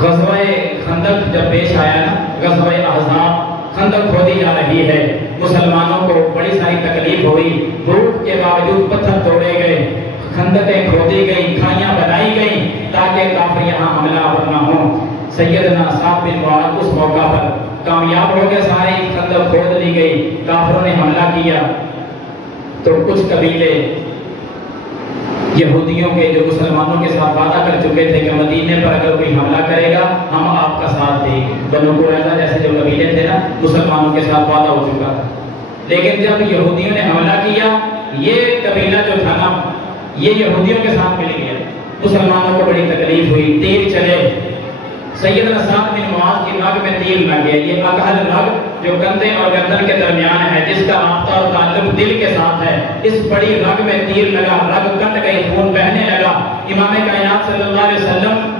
غزوہ خندق جب پیش آیا نا, غزوہ احزاب, خندق کھودی جا رہی ہے, مسلمانوں کو بڑی ساری تکلیف ہوئی, بھوک کے باوجود پتھر توڑے گئے, خندقیں کھودی گئی, کھائیاں بنائی گئی تاکہ کافر یہاں حملہ آور نہ ہوں. سیدنا سعد بن معاذ اس موقع پر کامیاب ہو گئے, ساری خندق کھود لی گئی, کافروں نے حملہ کیا تو کچھ قبیلے یہودیوں کے جو مسلمانوں کے ساتھ وعدہ کر چکے تھے کہ مدینے پر اگر کوئی حملہ کرے گا ہم آپ کا ساتھ دیں گے, بنو قریظہ جیسے جو قبیلے تھے نا مسلمانوں کے ساتھ وعدہ ہو چکا تھا. لیکن جب یہودیوں نے حملہ کیا, یہ قبیلہ جو تھا نا یہ یہودیوں کے ساتھ مل گیا, مسلمانوں کو بڑی تکلیف ہوئی, تیر چلے. سیدنا سعد بن معاذ کی ناک میں تیر لگ گیا, یہ اکحل ناک جو کندھے اور گردن کے درمیان ہے، جس کا رابطہ اور تعلق دل کے ساتھ ہے، اس بڑی رگ میں تیر لگا، رگ کٹ گئی، خون بہنے لگا۔ امام کائنات صلی اللہ علیہ وسلم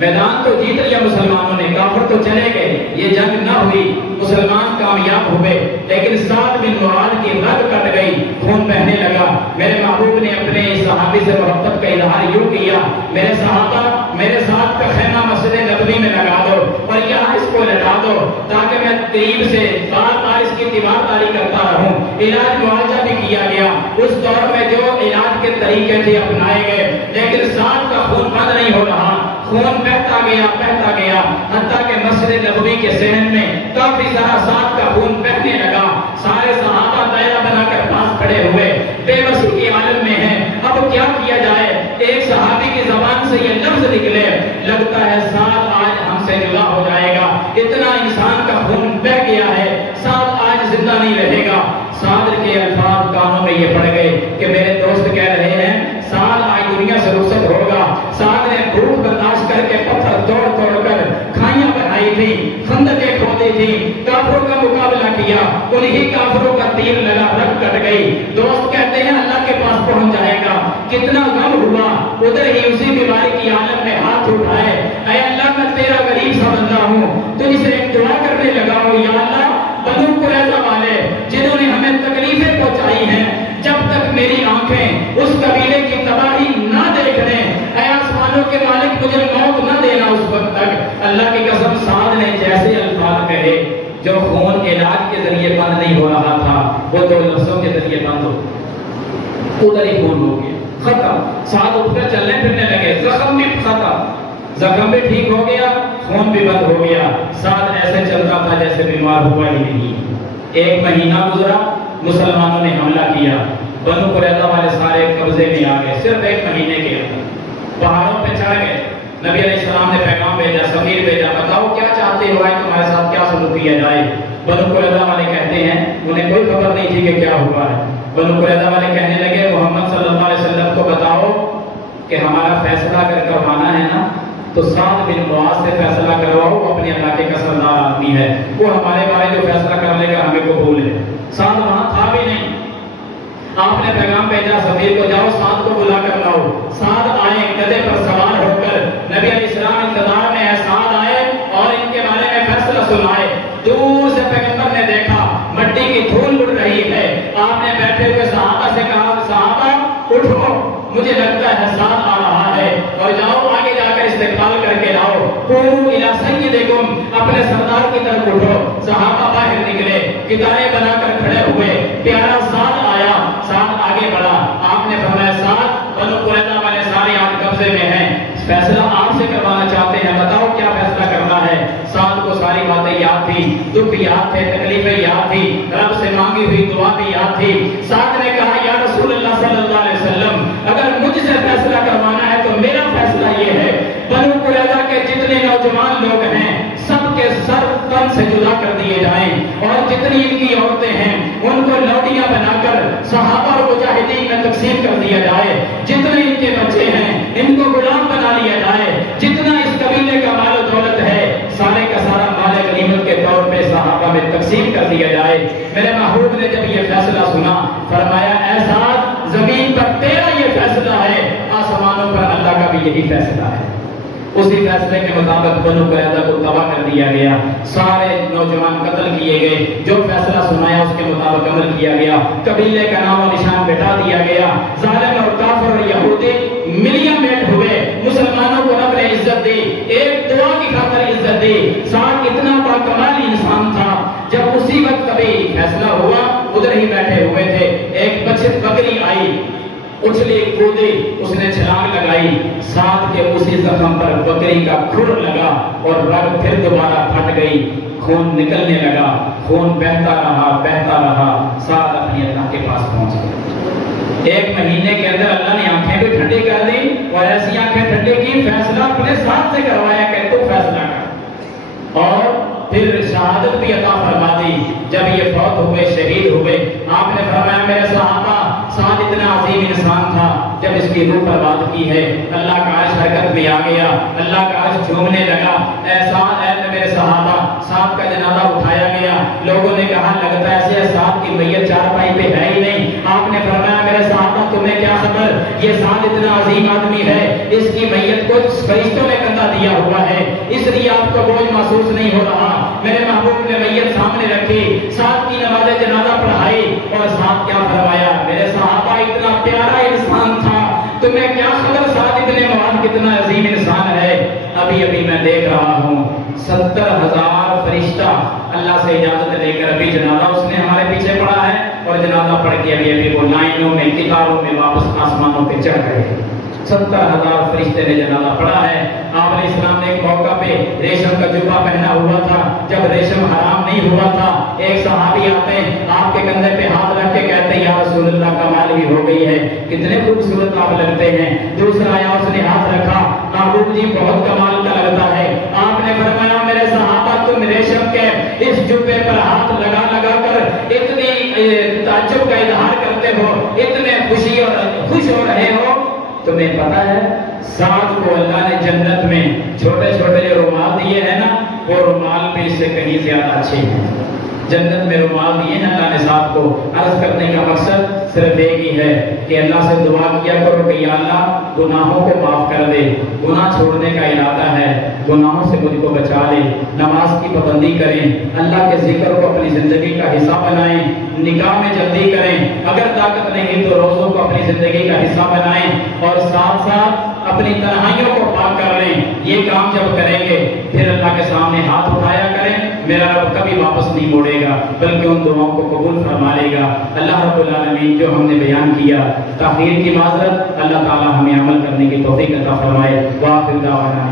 میدان تو جیت لیا مسلمانوں نے، کافر تو چلے گئے، یہ جنگ نہ ہوئی، مسلمان کامیاب ہوئے، لیکن سعد بن معاذ کی رگ کٹ گئی، خون بہنے لگا۔ میرے محبوب نے اپنے اس صحابی سے محبت کا اظہار یوں کیا، میرے صحابہ میرے ساتھ کا خیمہ مسجد نبوی میں لگا دو اور یہاں اس کو لٹا دو تاکہ میں قریب سے بار بار اس کی تیمارداری کرتا رہوں۔ علاج معالجہ بھی کیا گیا، اس دور میں جو علاج کے طریقے تھے اپنائے گئے، لیکن سعد کا خون بند نہیں ہو رہا، خون بہتا گیا حتیٰ کہ مسجد نبوی کے صحن میں کافی سارا سعد کا خون بہنے لگا۔ سارے صحابہ دائرہ بنا کر پاس کھڑے ہوئے، بے بسی کی عالم میں ہیں، اب کیا کیا جائے؟ ایک صحابی کی زبان سے یہ لفظ نکلے، لگتا ہے سعد آج ہم سے جدا ہو جائے گا، اتنا انسان کا خون بہ گیا ہے، سعد آج زندہ نہیں رہے گا۔ سعد کے الفاظ کانوں میں یہ پڑ گئے کہ میرے دوست کہہ رہے ہیں سعد آج دنیا سے رخصت ہوگا۔ سعد نے بھوک برداشت کر کے پتھر توڑ توڑ کر کھائیاں بنائی تھی، خندقیں کھودی تھی، کافروں کا مقابلہ کیا، انہی کافروں کا تیر لگا، رگ کٹ گئی۔ دوست کہتے ہیں اللہ کے پاس پہنچ جائے گا، کتنا غم ہوا، ادھر ہی اسی بیماری کی عالم میں ہاتھ اٹھائے، اے اللہ میں تیرا غریب سا بندہ ہوں، تجھ سے ایک دعا کرنے لگا ہوں، یا اللہ بنو قریظہ والے جنہوں نے ہمیں تکلیفیں پہنچائی ہیں، جب تک میری آنکھیں اس قبیلے کی تباہی نہ دیکھ لیں، اے آسمانوں کے مالک مجھے موت نہ دینا اس وقت تک۔ اللہ کی قسم سعد نے جیسے الفاظ کہے، جو خون علاج کے ذریعے بند نہیں ہو رہا تھا وہ دو لفظوں کے ذریعے بند ہو، ادھر ہی خون ہو گیا، ختم۔ سعد اٹھ کر چلنے پھرنے لگے، زخم بھی ختم، زخم بھی ٹھیک ہو گیا، خون بھی بند ہو گیا۔ سعد ایسے چلتا تھا جیسے بیمار ہوا ہی نہیں۔ ایک مہینہ گزرا، مسلمانوں نے حملہ کیا، بنو قریظہ والے سارے قبضے میں آ گئے، صرف ایک مہینے کے اندر پہاڑوں پہ چڑھ گئے۔ نبی علیہ السلام نے پیغام بھیجا، سفیر بھیجا، بتاؤ کیا چاہتے ہو، تمہارے ساتھ کیا سلوک کیا جائے؟ بنو قریظہ والے کہتے ہیں انہیں کوئی خبر نہیں تھی کہ کیا ہوا ہے۔ بنو قریظہ والے کہنے لگے محمد صلی اللہ علیہ وسلم کو بتاؤ کہ ہمارا فیصلہ اگر کروانا ہے نا تو سعد بن معاذ سے فیصلہ کرواؤ، وہ اپنے علاقے کا سردار آدمی ہے، وہ ہمارے بارے جو فیصلہ کر لے گا ہمیں قبول ہے۔ سعد وہاں تھا بھی نہیں، آپ نے پیغام بھیجا سفیر کو، جاؤ سعد کو بلا کر لاؤ۔ سعد آئے گدھے پر سوار ہو کر، نبی علیہ السلام انتظار میں ہے، سعد آئے اور ان کے بارے میں فیصلہ سنائے۔ دور سے پیغمبر نے دیکھا مٹی کی دھول اڑ رہی ہے، آپ نے بیٹھے ہوئے صحابہ سے کہا صحابہ اٹھو، مجھے لگتا ہے سعد آ رہا ہے، اور جاؤ آگے جا کر استقبال کر کے لاؤ۔ قوموا الی سیدکم، اپنے سردار کی طرف اٹھو۔ صحابہ باہر نکلے، کتاریں بنا کر کھڑے ہوئے، پیارا سعد آیا، سعد آگے بڑھا، آپ نے فرمایا سعد بنو قریظہ والے سارے آپ قبضے میں ہیں، فیصلہ آپ سے کروانا چاہتے ہیں، بتاؤ کیا فیصلہ کرنا ہے؟ سعد کو ساری باتیں یاد تھی، دکھ یاد تھے، تکلیفیں یاد تھی، رب سے مانگی ہوئی دعا بھی یاد تھی۔ سعد نے کہا یا رسول اللہ صلی اللہ علیہ وسلم، اگر مجھ سے فیصلہ کروانا ہے تو میرا فیصلہ یہ ہے، بنو قریظہ کے جتنے نوجوان لوگ ہیں سب کے سر تن سے جدا کر دیے جائیں، اور جتنی ان کی عورتیں ہیں ان کو لوٹیاں بنا کر صحابہ اور مجاہدین میں تقسیم کر دیا جائے، جتنے ان کے بچے ہیں ان کو غلام بنا لیا جائے، جتنا اس قبیلے کا مال و دولت ہے سارے کا سارا مال غنیمت کے طور پہ صحابہ میں تقسیم کر دیا جائے۔ میرے محبوب نے جب یہ فیصلہ سنا فرمایا اے سعد، زمین پر تیرا یہ فیصلہ ہے، آسمانوں پر اللہ کا بھی یہی فیصلہ ہے۔ اسی فیصلے کے مطابق بنو قریظہ کو تباہ کر دیا گیا، سارے نوجوان قتل کیے گئے، جو فیصلہ سنایا اس کے مطابق عمل کیا گیا، قبیلے کا نام و نشان مٹا دیا گیا، ظالم اور کافر اور یہودی ملیاں میٹ ہوئے، مسلمانوں کو رب نے عزت دی، ایک دعا کی خاطر عزت دی۔ سعد اتنا باکمال انسان تھا، جب اسی وقت کبھی فیصلہ ہوا ادھر ہی بیٹھے ہوئے تھے، ایک بکری آئی، اچھلی کودی، اس نے چھلانگ لگائی، سعد کے اسی زخم پر بکری کا کھر لگا اور رگ پھر دوبارہ پھٹ گئی، خون نکلنے لگا، خون بہتا رہا، سعد اپنی اللہ کے پاس پہنچ گیا۔ ایک مہینے کے اندر اللہ نے آنکھیں بھی ٹھنڈی کر دی، اور ایسی آنکھیں ٹھنڈی کی فیصلہ اپنے ساتھ سے کروایا کہ تو فیصلہ کر، اور پھر شہادت بھی عطا فرما دی۔ جب یہ فوت ہوئے، شہید ہوئے، آپ نے فرمایا میرے صحابہ سعد اتنا عظیم انسان تھا، جب اس کی روح پر بات کی ہے اللہ کا عرش حرکت میں آ گیا، اللہ کا عرش جھومنے لگا۔ اے سعد، اے میرے صحابہ، سعد کا جنازہ اٹھایا گیا، لوگوں نے کہا لگتا ہے ایسے سعد کی میت چارپائی پہ ہے ہی نہیں. آپ نے فرمایا میرے صحابہ تمہیں کیا خبر, یہ سعد اتنا عظیم آدمی ہے, اس کی میت کو فرشتوں نے کندھا دیا ہوا ہے, اس لیے آپ کو بوجھ محسوس نہیں ہو رہا. میرے محبوب نے میت سامنے رکھی, سعد کی نماز جنازہ پڑھائی, اور سعد کیا فرمایا, میرے صحابہ اتنا پیارا انسان تھا, تمہیں کیا خبر سعد ابن معاذ کتنا عظیم انسان ہے. ابھی ابھی میں دیکھ رہا ہوں 70,000 فرشتہ اللہ سے اجازت لے کر ابھی جنازہ اس نے ہمارے پیچھے پڑھا ہے, اور جنازہ پڑھ کے ابھی ابھی وہ لائنوں میں قطاروں میں واپس آسمانوں پہ چڑھ گئے. 70,000 فرشتے نے جنازہ پڑھا ہے. آپ علیہ السلام نے ایک موقع پہ ریشم کا جبہ پہنا ہوا تھا, جب ریشم حرام نہیں ہوا تھا. ایک صحابی آتے ہیں, آپ کے کندھے پہ ہاتھ رکھ کے کہتے ہیں یا رسول اللہ کمال بھی ہو گئی ہے, کتنے خوبصورت آپ لگتے ہیں. دوسرا آیا, اس نے ہاتھ رکھا, محبوب جی بہت کمال کا لگتا ہے. آپ نے فرمایا میرے صحابہ تم ریشم کے اس جبے پر ہاتھ لگا لگا کر اتنی تعجب کا اظہار کرتے ہو, اتنے خوشی اور خوش ہو رہے ہو. تمہیں پتا ہے سعد کو اللہ نے جنت میں چھوٹے چھوٹے جو رومال دیے ہیں نا, وہ رومال بھی اس سے کہیں زیادہ اچھے ہیں. جنت میں رومال دیے ہیں اللہ نے سعد کو. عرض کرنے کا مقصد صرف ایک ہی ہے کہ اللہ سے دعا کیا کرو کہ یا اللہ گناہوں کو معاف کر دے. گناہ چھوڑنے کا ارادہ ہے, گناہوں سے مجھ کو بچا لے. نماز کی پابندی کریں, اللہ کے ذکر کو اپنی زندگی کا حصہ بنائیں, نکاح میں جلدی کریں, اگر طاقت نہیں تو روزوں کو اپنی زندگی کا حصہ بنائیں, اور ساتھ ساتھ اپنی تنہائیوں کو پاک کر لیں. یہ کام جب کریں گے پھر اللہ کے سامنے ہاتھ اٹھایا کریں, میرا رب کبھی واپس نہیں موڑے گا بلکہ ان دعاؤں کو قبول فرما لے گا. اللہ رب العالمین جو ہم نے بیان کیا تاخیر کی معذرت, اللہ تعالی ہمیں عمل کرنے کی توفیق عطا فرمائے. وآخر دعوانا